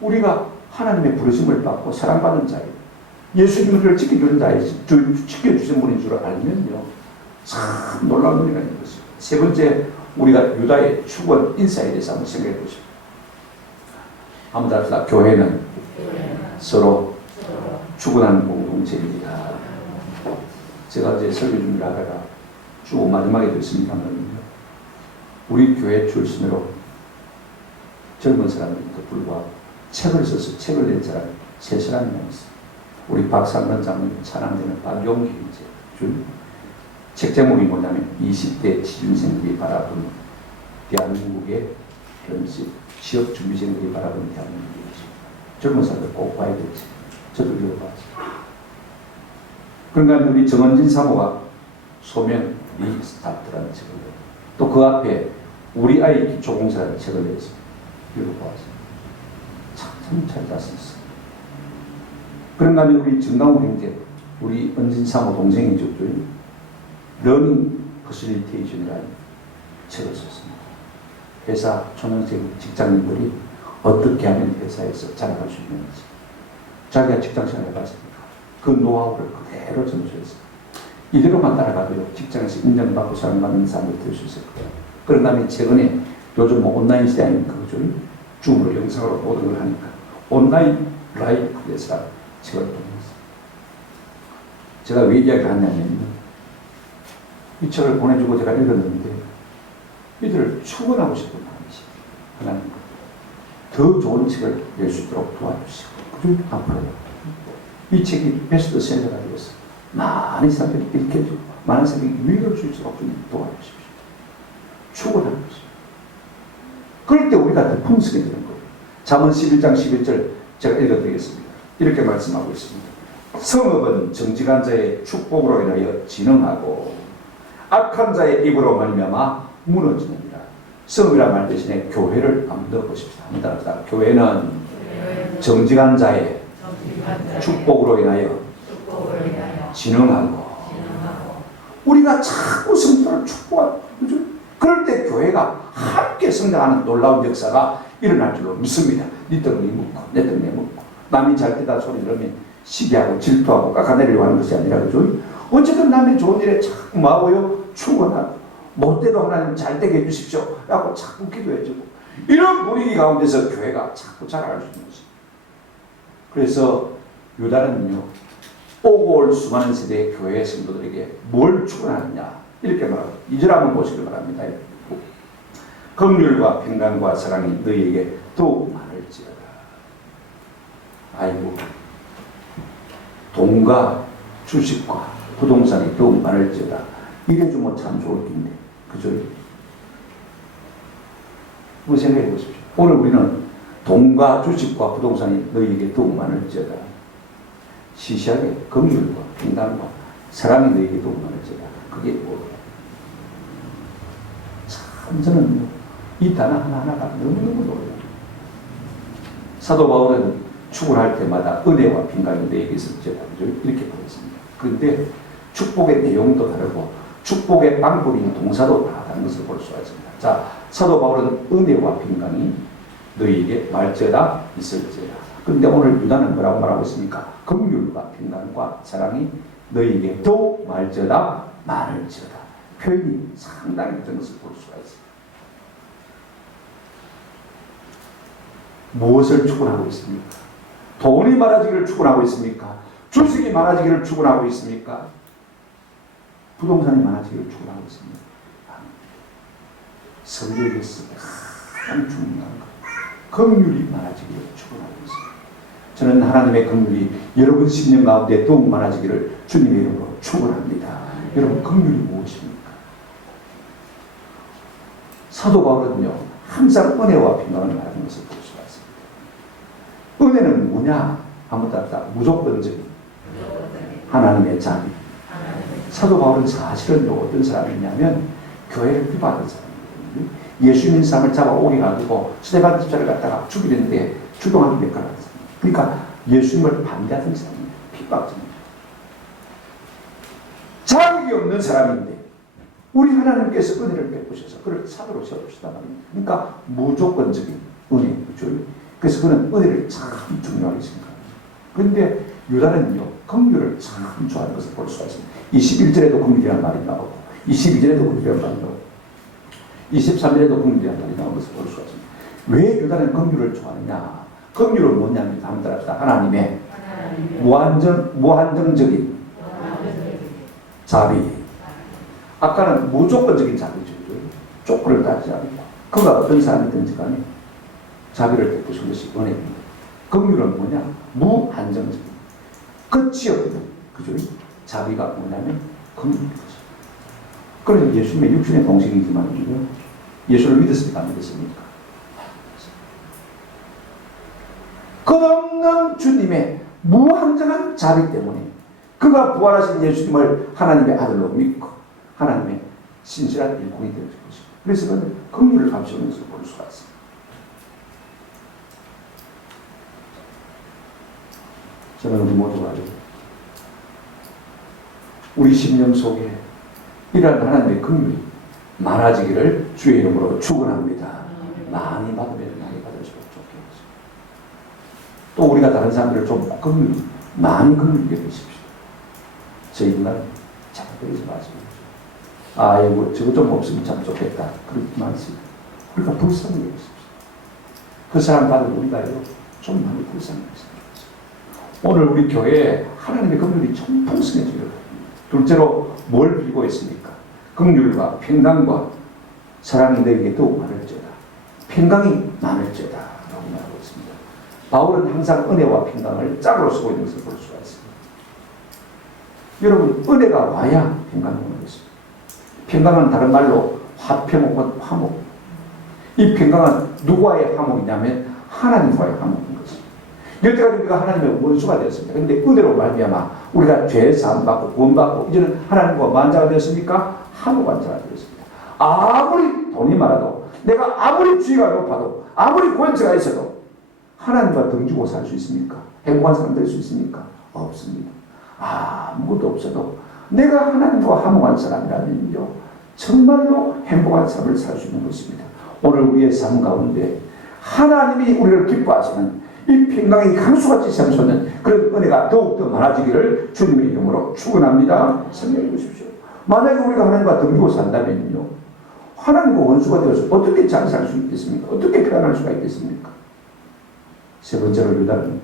우리가 하나님의 부르심을 받고 사랑받은 자예요. 예수님을 지켜주는 자예요. 지켜주신 분인 줄 알면요 참 놀라운 은혜가 있는 것입니다. 세 번째, 우리가 유다의 축원 인사에 대해서 한번 생각해 보십시오. 한번 답시다. 교회는 서로 축원하는 공동체입니다. 제가 이제 설교 준비를 하다가 쭉 마지막에 됐습니다만 우리 교회 출신으로 젊은 사람들도 불구하고 책을 써서 책을 낸 사람이 3사람이나 있어요. 우리 박상근 장로님 찬양되는 박용기 준 책 제목이 뭐냐면 20대 취준생들이 바라보는 대한민국의 현실, 취업 준비생들이 바라보는 대한민국의 현실. 젊은 사람들 꼭 봐야 되지. 저도 읽어봤어요. 그러니까 우리 정원진 사모가 소명 리스타트라는 책을 내요. 또 그 앞에 우리 아이 기초공사라는 책을 내서 읽어보았어요. 참 잘 짰었어요. 그런가 하면 우리 정강욱 형제, 우리 은진 사모 동생이죠. 러닝 퍼실리테이션이라는 책을 썼습니다. 회사 초년생 직장인들이 어떻게 하면 회사에서 자라갈 수 있는지 자기가 직장생활을 해봤습니까? 그 노하우를 그대로 전수했어요. 이대로만 따라가도요 직장에서 인정받고 사랑받는 사람을 될 수 있을 거예요. 그런 다음에 최근에 요즘 뭐 온라인 시대 아닙니까? 그죠? 줌으로 영상으로 모든 걸 하니까 온라인 라이프에서 책을 보냈어요. 제가 왜 이야기를 하냐면 이 책을 보내주고 제가 읽었는데 이들을 축원하고 싶은 마음이시 하나님 더 좋은 책을 낼 수 있도록 도와주시고 그리고 앞으로요 이 책이 베스트셀러가 되어서 많은 사람들이 읽게 해주고 많은 사람들이 위로를 줄 수 있도록 도와주십시오. 축원하는 것입니다. 그럴 때 우리가 더 풍성해지는 거예요. 잠언 11장 11절 제가 읽어드리겠습니다. 이렇게 말씀하고 있습니다. 성읍은 정직한 자의 축복으로 인하여 진흥하고 악한 자의 입으로 말미암아 무너지느니라. 성읍이란 말 대신에 교회를 한번 넣어보십시다. 한번 따라합시다. 교회는 정직한 자의 축복으로 인하여 진흥하고 우리가 자꾸 성도를 축복하고 그죠? 그럴 때 교회가 함께 성장하는 놀라운 역사가 일어날 줄로 믿습니다. 네 떡니 묻고 내 떡니 묻고 남이 잘 때다 소리 들으면 시기하고 질투하고 깎아내리려고 하는 것이 아니라 그죠? 어쨌든 남의 좋은 일에 자꾸 뭐하고요? 축원하고 못돼도 하나님 잘 되게 해주십시오 라고 자꾸 기도해주고 이런 분위기 가운데서 교회가 자꾸 자라갈 수 있는 것입니다. 그래서 유다는요 오고 올 수많은 세대의 교회 성도들에게 뭘 축원하느냐 이렇게 말하고 2절 한번 보시길 바랍니다. 긍휼과 평강과 사랑이 너희에게 더욱 많을지어다. 아이고 돈과 주식과 부동산이 더욱 많을지어다. 이래주면 참 좋을 텐데 그죠? 한번 생각해 보십시오. 오늘 우리는 돈과 주식과 부동산이 너희에게 더욱 많을지어다. 시시하게 긍휼과 평강과 사랑이 너희에게 더욱 많을지어다. 그게 뭐예요? 참 저는 이 단어 하나하나가 너무너무 놀라요. 사도 바울은 축원할 때마다 은혜와 평강이 너희에게 있을지어다. 이렇게 말했습니다. 그런데 축복의 내용도 다르고 축복의 방법인 동사도 다 다른 것을 볼 수가 있습니다. 자, 사도 바울은 은혜와 평강이 너희에게 말지어다 있을지어다. 그런데 오늘 유다는 뭐라고 말하고 있습니까? 긍휼과 평강과 사랑이 너희에게 더욱 말지어다 많을지어다. 표현이 상당히 그런 것을 볼 수가 있습니다. 무엇을 축원하고 있습니까? 돈이 많아지기를 축원하고 있습니까? 주식이 많아지기를 축원하고 있습니까? 부동산이 많아지기를 축원하고 있습니다. 성경에서 가장 중요한 것, 긍휼이 많아지기를 축원하고 있습니다. 저는 하나님의 긍휼이 여러분 심령 가운데 더욱 많아지기를 주님의 이름으로 축원합니다. 여러분 긍휼이 무엇입니까? 사도 바울은요 항상 은혜와 평강을 말하는 것을 볼 수가 있습니다. 은혜는 뭐냐? 한번 따라 무조건적인 하나님의 자비. 사도 바울은 사실은 어떤 사람이냐면 교회를 비판하는 사람이거든요. 예수 믿는 사람을 잡아 오게 가지고 스데반 집사를 갖다가 죽이는데 주동하는 역할을 하는 사람. 그러니까 예수님을 반대하던 사람입니다. 핍박자입니다. 자격이 없는 사람인데 우리 하나님께서 은혜를 베푸셔서 그를 사도로 세워주시다 말입니다. 그러니까 무조건적인 은혜. 그렇죠? 그래서 그는 은혜를 참 중요하게 생각합니다. 그런데 유다는요 긍휼을 참 좋아하는 것을 볼 수가 있습니다. 21절에도 긍휼이라는 말이 나오고 22절에도 긍휼이라는 말이 나오고 23절에도 긍휼이라는 말이 나오는 것을 볼 수가 있습니다. 왜 유다는 긍휼을 좋아하느냐? 긍휼은 뭐냐면 다음 따라합시다. 하나님의 무한정적인 자비. 아까는 무조건적인 자비죠. 조건을 따지지 않고 그가 어떤 사람이든지 간에 자비를 베푸신 것이 은혜입니다. 긍휼은 뭐냐? 무한정적인 끝이 없는 그죠? 자비가 뭐냐면 긍휼인 것입니다. 그래서 예수님의 육신의 동생이지만 예수를 믿었습니까? 안 믿었습니까? 끝없는 주님의 무한정한 자비 때문에 그가 부활하신 예수님을 하나님의 아들로 믿고 하나님의 신실한 일꾼이 되는 것입니다. 그래서 그는 긍휼을 감추는 것을 볼 수가 있습니다. 저는 우리 모두가 우리 심령 속에 이러한 하나님의 긍휼이 많아지기를 주의 이름으로 축원합니다. 많이 받으면 많이 받을수록 좋게 하십시오. 또 우리가 다른 사람들을 좀 긍휼히 많이 긍휼히 여기십시오. 저 인간 잘못되지 마시고 아이고 저거 좀 없으면 참 좋겠다 그러지 마시고 우리가 불쌍히 여기십시오. 그 사람 받은 우리가요 좀 많이 불쌍히 여기십시오. 오늘 우리 교회에 하나님의 긍휼이 좀 풍성해지기를 바랍니다. 둘째로 뭘 빌고 있습니까? 긍휼과 평강과 사랑이 너에게 더욱 많을지어다. 평강이 많을지어다 라고 말하고 있습니다. 바울은 항상 은혜와 평강을 짝으로 쓰고 있는 것을 볼 수가 있습니다. 여러분 은혜가 와야 평강이 오는 것입니다. 평강은 다른 말로 화평 혹은 화목. 이 평강은 누구와의 화목이냐면 하나님과의 화목인 것입니다. 여태까지 우리가 하나님의 원수가 되었습니다. 그런데 은혜로 말미암아 우리가 죄 사함받고 구원받고 이제는 하나님과 만자가 되었습니까? 화목한 자가 되었습니다. 아무리 돈이 많아도 내가 아무리 지위가 높아도 아무리 권세가 있어도 하나님과 등지고 살 수 있습니까? 행복한 사람 될 수 있습니까? 없습니다. 아무것도 없어도 내가 하나님과 화목한 사람이라면요, 정말로 행복한 삶을 살 수 있는 것입니다. 오늘 우리의 삶 가운데 하나님이 우리를 기뻐하시는 이 평강의 강수같이 샘솟는 그런 은혜가 더욱더 많아지기를 주님의 이름으로 축원합니다. 생각해 보십시오. 만약에 우리가 하나님과 덤비고 산다면요, 하나님과 원수가 되어서 어떻게 잘 살 수 있겠습니까? 어떻게 편안할 수가 있겠습니까? 세 번째로 유다는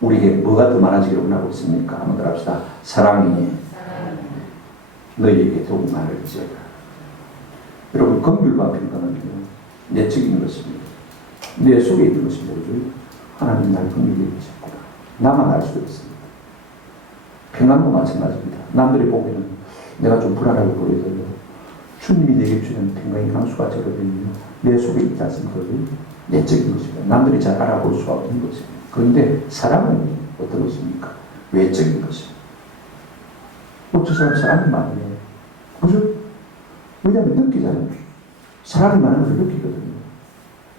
우리에게 뭐가 더 많아지기를 원하고 있습니까? 한번 더 합시다. 사랑이 너희에게 더욱 많을지어다. 여러분, 긍휼과 평강은요, 내적인 것입니다. 내 속에 있는 것입니다. 하나님 날 긍휼히 여기셨구나. 나만 알 수 있습니다. 평안도 마찬가지입니다. 남들이 보기에는 내가 좀 불안하게 보이더라도 주님이 내게 주는 평강의 강수가 저거든요, 내 속에 있지 않습니까? 내적인 것입니다. 남들이 잘 알아볼 수가 없는 것입니다. 그런데 사랑은 어떤 것입니까? 외적인 것입니다. 저 사람 사랑이 많네요. 그죠? 왜냐하면 느끼잖아요. 사랑이 많은 것을 느끼거든요.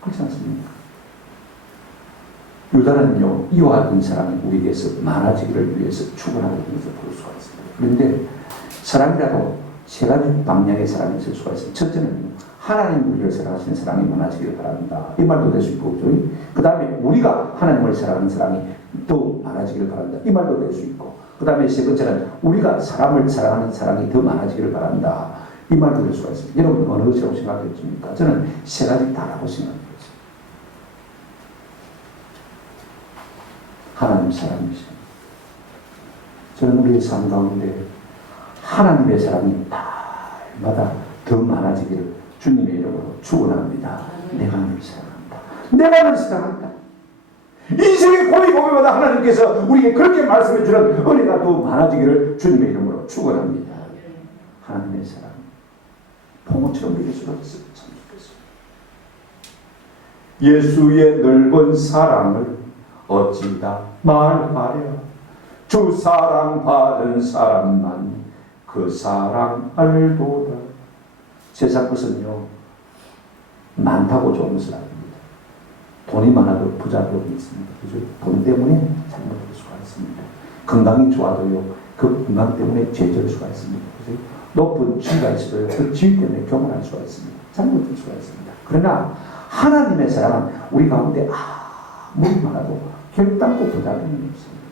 그렇지 않습니까? 유다는요, 이와 같은 사랑이 우리에게서 많아지기를 위해서 축원하고 있는 것을 볼 수가 있습니다. 그런데 사랑이라도 세 가지 방향의 사랑이 있을 수가 있습니다. 첫째는 하나님 우리를 사랑하시는 사랑이 많아지기를 바란다. 이 말도 될 수 있고, 그 다음에 우리가 하나님을 사랑하는 사랑이 더 많아지기를 바란다. 이 말도 될 수 있고, 그 다음에 세 번째는 우리가 사람을 사랑하는 사랑이 더 많아지기를 바란다. 이 말도 될 수가 있습니다. 여러분 어느 것이라고 생각했습니까? 저는 세 가지 다라고 생각했어요. 하나님 사랑이시죠. 저는 우리의 삶 가운데 하나님의 사랑이 날마다 더 많아지기를 주님의 이름으로 축원합니다. 내가 너를 사랑한다. 내가 너를 사랑한다. 인생의 고비고비마다 하나님께서 우리에게 그렇게 말씀해 주는 은혜가 더 많아지기를 주님의 이름으로 축원합니다. 하나님의 사랑 폭우처럼 믿을 수가 있으면 참 좋겠습니다. 예수의 넓은 사랑을 어찌다 말하랴. 주 사랑 받은 사람만 그 사랑 알도다. 세상 것은요, 많다고 좋은 것은 아닙니다. 돈이 많아도 부자도 있습니다. 그죠? 돈 때문에 잘못할 수가 있습니다. 건강이 좋아도요, 그 건강 때문에 죄질 수가 있습니다. 그죠? 높은 지위가 있어도요, 그 지위 때문에 교만할 수가 있습니다. 잘못할 수가 있습니다. 그러나 하나님의 사랑은 우리 가운데 아무리 많아도 결단코 부자는 없습니다.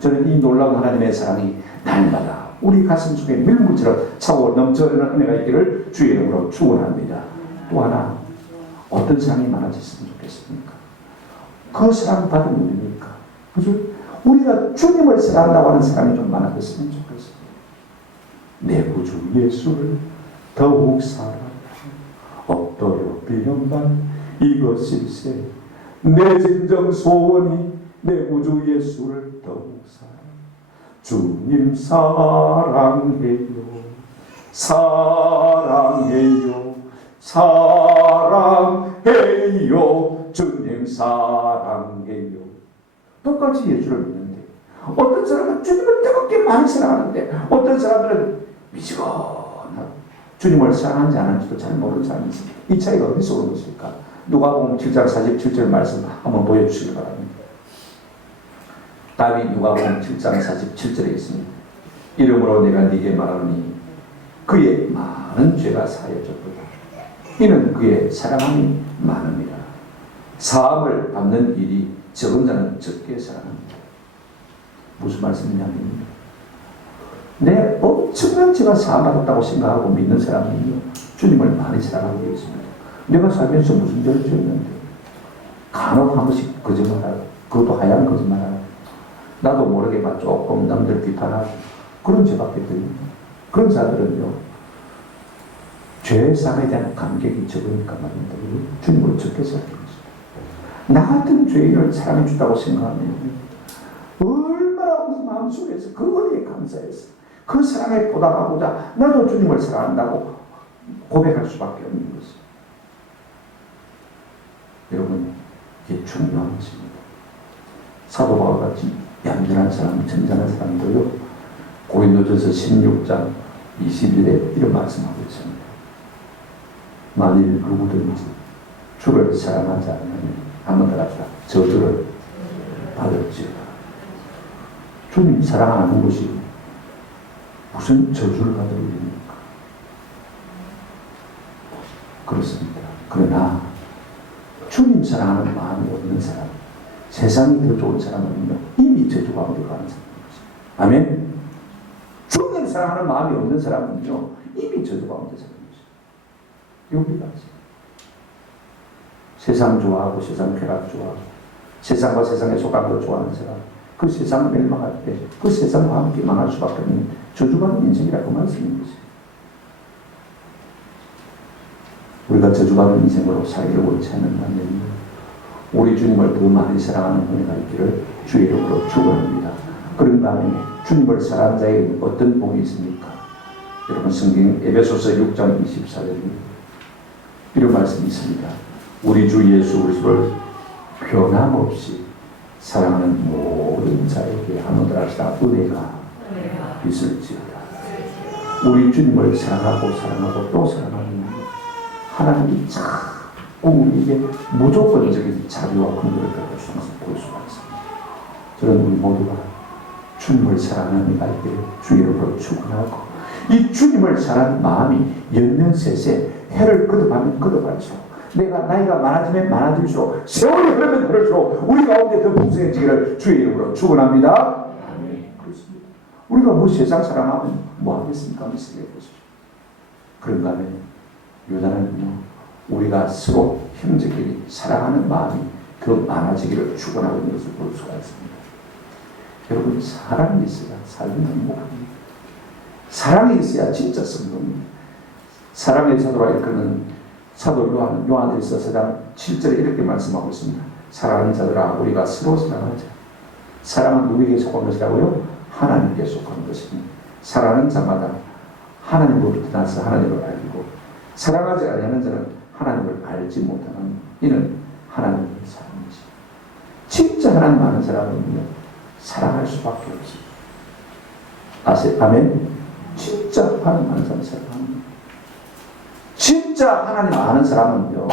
저는 이 놀라운 하나님의 사랑이 날마다 우리 가슴 속에 밀물처럼 차고 넘쳐나는 은혜가 있기를 주의 이름으로 축원합니다. 또 하나, 어떤 사랑이 많아졌으면 좋겠습니까? 그 사랑 받은 우리니까. 그죠? 우리가 주님을 사랑한다고 하는 사랑이 좀 많아졌으면 좋겠습니다. 내 구주 예수를 더욱 사랑하라. 없도록 비련만 이것일세. 내 진정 소원이 내 구주 예수를 더욱 사랑하라. 주님 사랑해요. 사랑해요. 사랑해요. 주님 사랑해요. 똑같이 예수를 믿는데 어떤 사람은 주님을 뜨겁게 많이 사랑하는데 어떤 사람들은 미지근하고 주님을 사랑하는지 안 하는지도 잘 모르는 사람이 있습니다. 이 차이가 어디서 오는 것일까? 누가복음 7장 47절 말씀 한번 보여주시기 바랍니다. 다윗 누가복음 7장 47절에 있습니다. 이름으로 내가 네게 말하노니 그의 많은 죄가 사해졌도다. 이는 그의 사랑함이 많음이라. 사함을 받는 일이 적은 자는 적게 사랑합니다. 무슨 말씀이냐면 내 엄청난 죄가 사함받았다고 생각하고 믿는 사람은요, 주님을 많이 사랑하고 있습니다. 내가 살면서 무슨 죄를 지었는데 간혹 한 번씩 거짓말하고, 그것도 하얀 거짓말하고, 나도 모르게 막 조금 남들 비판하고 그런 죄밖에 없거든요. 그런 자들은요, 죄사함에 대한 감격이 적으니까 말입니다. 주님을 적게 생각하는 것입니다. 나 같은 죄인을 사랑해 준다고 생각하면 얼마나 우리 마음속에서 그 은혜에 감사해서 그 사랑에 보답하고자 나도 주님을 사랑한다고 고백할 수밖에 없는 것입니다. 여러분, 이게 중요한 것입니다. 사도 바울과 같이 얌전한 사람, 천전한 사람도요, 고린도전서 16장 21에 이런 말씀하고 있습니다. 만일 누구든지 주를 사랑하지 않으면 한번 더 합시다. 저주를 받을지어다. 주님 사랑하는 것이 무슨 저주를 받을 일입니까? 그렇습니다. 그러나 주님 사랑하는 마음이 없는 사람, 세상이 더 좋은 사람은요, 이미 저주 가운데 가는 사람입니다. 아멘? 주님 사랑하는 마음이 없는 사람은요, 이미 저주 가운데 사는 것이죠. 여기가 세상 좋아하고 세상 쾌락 좋아하고 세상과 세상의 속함도 좋아하는 사람, 그 세상 멸망할 때 그 세상과 함께 망할 수밖에 없는 저주받은 인생이라고 말씀인 것이죠. 우리가 저주받은 인생으로 살기를 원치 않는다면 우리 주님을 더 많이 사랑하는 은혜가 있기를 주의 이름으로 축원합니다. 그런 다음에 주님을 사랑하는 자에게 어떤 복이 있습니까? 여러분 성경 에베소서 6장 24절에 이런 말씀이 있습니다. 우리 주 예수 그리스도를 변함없이 사랑하는 모든 자에게 하노들 합시다. 은혜가 있을지어다. 우리 주님을 사랑하고 사랑하고 또 사랑하는 하나님이 자꾸 우리에게 무조건적인 자비와 긍휼을 베푸시는 것을 볼 수가 있습니다. 저는 우리 모두가 주님을 사랑하는 이가 있기를 주의 이름으로 축원하고 이 주님을 사랑하는 마음이 연년세세 해를 거듭하면 거듭할수록 내가 나이가 많아지면 많아질수록 세월이 흐르면 흐를수록 우리 가운데 더 풍성해지기를 주의 이름으로 축원합니다. 그렇습니다. 우리가 뭐 세상 사랑하면 뭐 하겠습니까? 한번 생각해 보십시오. 그런가 하면 유다는요, 우리가 서로 형제끼리 사랑하는 마음이 더 많아지기를 축원하고 있는 것을 볼 수가 있습니다. 여러분, 사랑이 있어야 삶이 행복합니다. 사랑이 있어야 진짜 성공입니다. 사랑의 사도라 일컫는 사도 요한일서 4장 7절에 이렇게 말씀하고 있습니다. 사랑하는 자들아, 우리가 서로 사랑하자. 사랑은 누구에게 속한 것이라고요? 하나님께 속한 것입니다. 사랑하는 자마다 하나님으로부터 나서 하나님을 알고 사랑하지 않는 자는 하나님을 알지 못하는 이는 하나님을 사랑하지. 진짜 하나님 아는 사람은요, 사랑할 수밖에 없습니다. 아세요? 아멘? 진짜 하나님 아는 사람 사랑합니다. 진짜 하나님 아는 사람은요,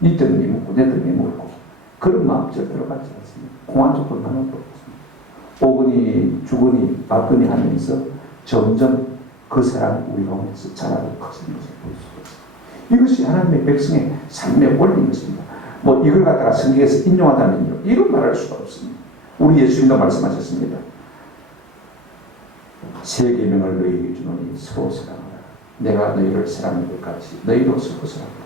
니 때문에 묻고 내 때문에 묻고 그런 마음 절대로 갖지 않습니다. 공한 조건 하나도 없습니다. 오거니 죽으니 받거니 하면서 점점 그 사람이 우리 가운데서 자라고 커지는 것을 볼 수가 있습니다. 이것이 하나님의 백성의 삶의 원리인 것입니다. 뭐 이걸 갖다가 성경에서 인용하다면요, 이런 말할 수가 없습니다. 우리 예수님도 말씀하셨습니다. 새 계명을 너희에게 주노니 서로 사랑하라. 내가 너희를 사랑한 것 같이 너희도 서로 사랑하라.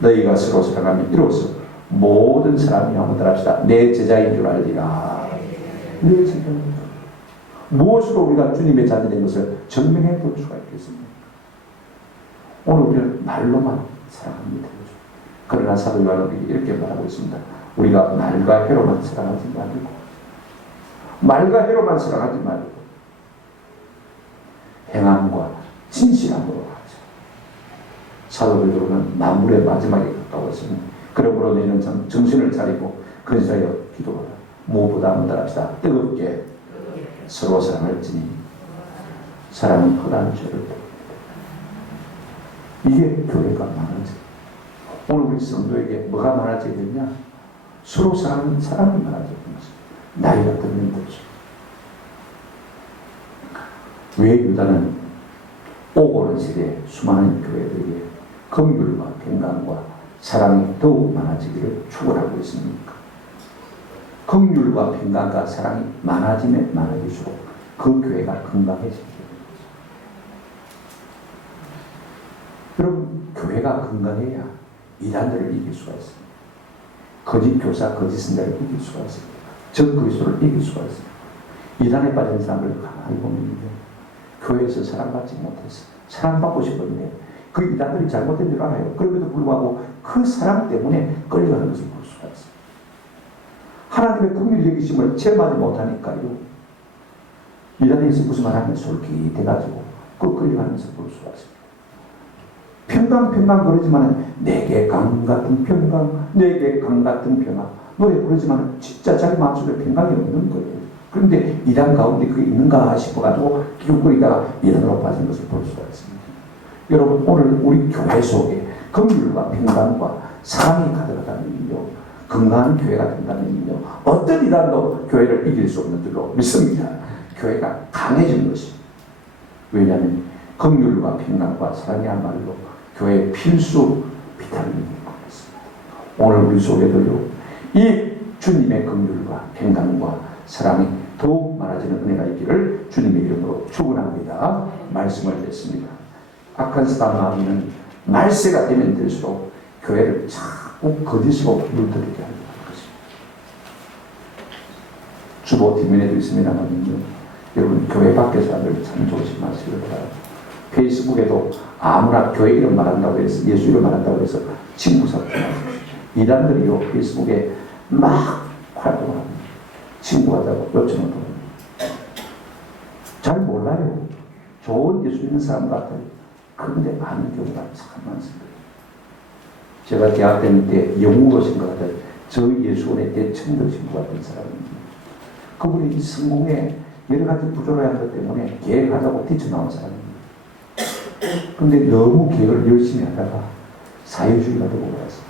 너희가 서로 사랑하면 이로써 모든 사람이 한번 합시다. 내 제자인 줄 알리라. 내 제자인 줄 알리라. 무엇으로 우리가 주님의 자녀된 것을 증명해 볼 수가 있겠습니까? 오늘 우리는 말로만 사랑합니다. 그러나 사도 요한은 이렇게 말하고 있습니다. 우리가 말과 회로만 사랑하지 말고 말과 회로만 사랑하지 말고 행함과 진실함으로 하자. 사도 베드로는 만물의 마지막에 가까웠으니 그러므로 너희는 정신을 차리고 근사하여 기도하라. 무엇보다 합시다. 뜨겁게 서로 사랑할지니 사랑은 헛한 죄를 이게 교회가 많아져. 오늘 우리 성도에게 뭐가 많아져야 되냐? 서로 사랑하는 사람이 많아지는 것입니다. 나이가 들면 들죠. 왜 유다는 오고 오는 세대에 수많은 교회들에게 긍휼과 평강과 사랑이 더욱 많아지기를 축원하고 있습니까? 긍휼과 평강과 사랑이 많아지면 많아질수록 그 교회가 건강해지게 됩니다. 여러분, 교회가 건강해야 이단들을 이길 수가 있습니다. 거짓 교사, 거짓 선자를 이길 수가 있습니다. 적 그리스도를 이길 수가 있습니다. 이단에 빠진 사람을 가만히 보면 교회에서 사랑받지 못해서 사랑받고 싶었는데 그 이단들이 잘못된 줄 알아요. 그럼에도 불구하고 그 사랑 때문에 끌려가는 것을 볼 수가 있습니다. 하나님의 긍휼 여기심을 체험하지 못하니까요, 이단에서 무슨 말하면 솔깃해가지고 그 끌려가는 것을 볼 수가 있습니다. 평강 그러지만 내게 강 같은 평강, 내게 강 같은 평화 노래 부르지만 진짜 자기 마음속에 평강이 없는 거예요. 그런데 이단 가운데 그게 있는가 싶어가지고 기웃거리다가 이단으로 빠진 것을 볼 수가 있습니다. 여러분, 오늘 우리 교회 속에 긍휼과 평강과 사랑이 가득하다는 일이요, 건강한 교회가 된다면요, 어떤 이단도 교회를 이길 수 없는 줄로 믿습니다. 교회가 강해지는 것입니다. 왜냐하면 긍휼과 평강과 사랑이야말로 교회의 필수 비타민인 것 같습니다. 오늘 우리 속에도요, 이 주님의 긍휼과 평강과 사랑이 더욱 많아지는 은혜가 있기를 주님의 이름으로 축원합니다. 말씀을 듣습니다. 악한 사람 마귀는 말세가 되면 될수록 교회를 자꾸 거짓으로 물들이게 하는 것입니다. 주보 뒷면에도 있습니다만요, 여러분 교회 밖의 사람들 참 조심하시길 바랍니다. 페이스북에도 아무나 교회 이름 말한다고 해서, 예수 이름 말한다고 해서 친구 삭제하십시오. 이단들이요, 페이스북에 막 활동합니다. 친구하자고 요청을 보냅니다. 잘 몰라요. 좋은 예수 믿는 사람 같아요. 그런데 아는 경우가 참 많습니다. 제가 대학 다닐 때 영웅으로 생각하던 저희 예수원의 대청도 친구 같은 사람입니다. 그분이 이 성공에 여러 가지 부조로한 것 때문에 계획하자고 뛰쳐나온 사람입니다. 그런데 너무 계획을 열심히 하다가 사회주의가 되고 나서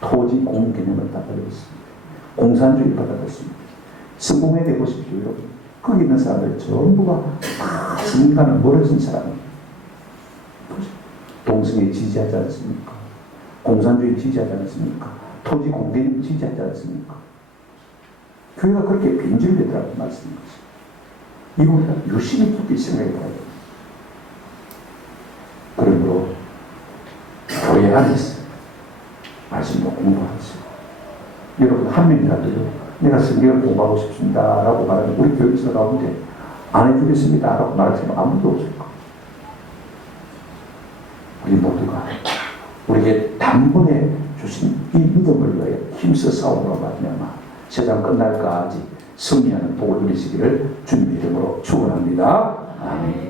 토지 공유 개념을 다 버렸습니다. 공산주의를 받아들였습니다. 성공해 되고 싶죠, 여러분. 거기 있는 사람들 전부가 다 성공과는 멀어진 사람입니다. 동성애 지지하지 않습니까? 공산주의 지지하지 않습니까? 토지 공개념 지지하지 않습니까? 교회가 그렇게 변질되더라고 말씀인 거죠. 이거 우리가 유심히 깊이 생각해 봐야 됩니다. 그러므로 교회 안에서 말씀도 공부하세요. 여러분 한 명이라도요, 내가 성경을 공부하고 싶습니다 라고 말하면 우리 교육자 가운데 안 해주겠습니다 라고 말할 사람 아무도 없을 거예요. 우리 모두가 우리에게 단번에 주신 이 믿음을 위하여 힘써 싸우므로 말미암아 세상 끝날까지 승리하는 복을 누리시기를 주님의 이름으로 축원합니다. 아멘.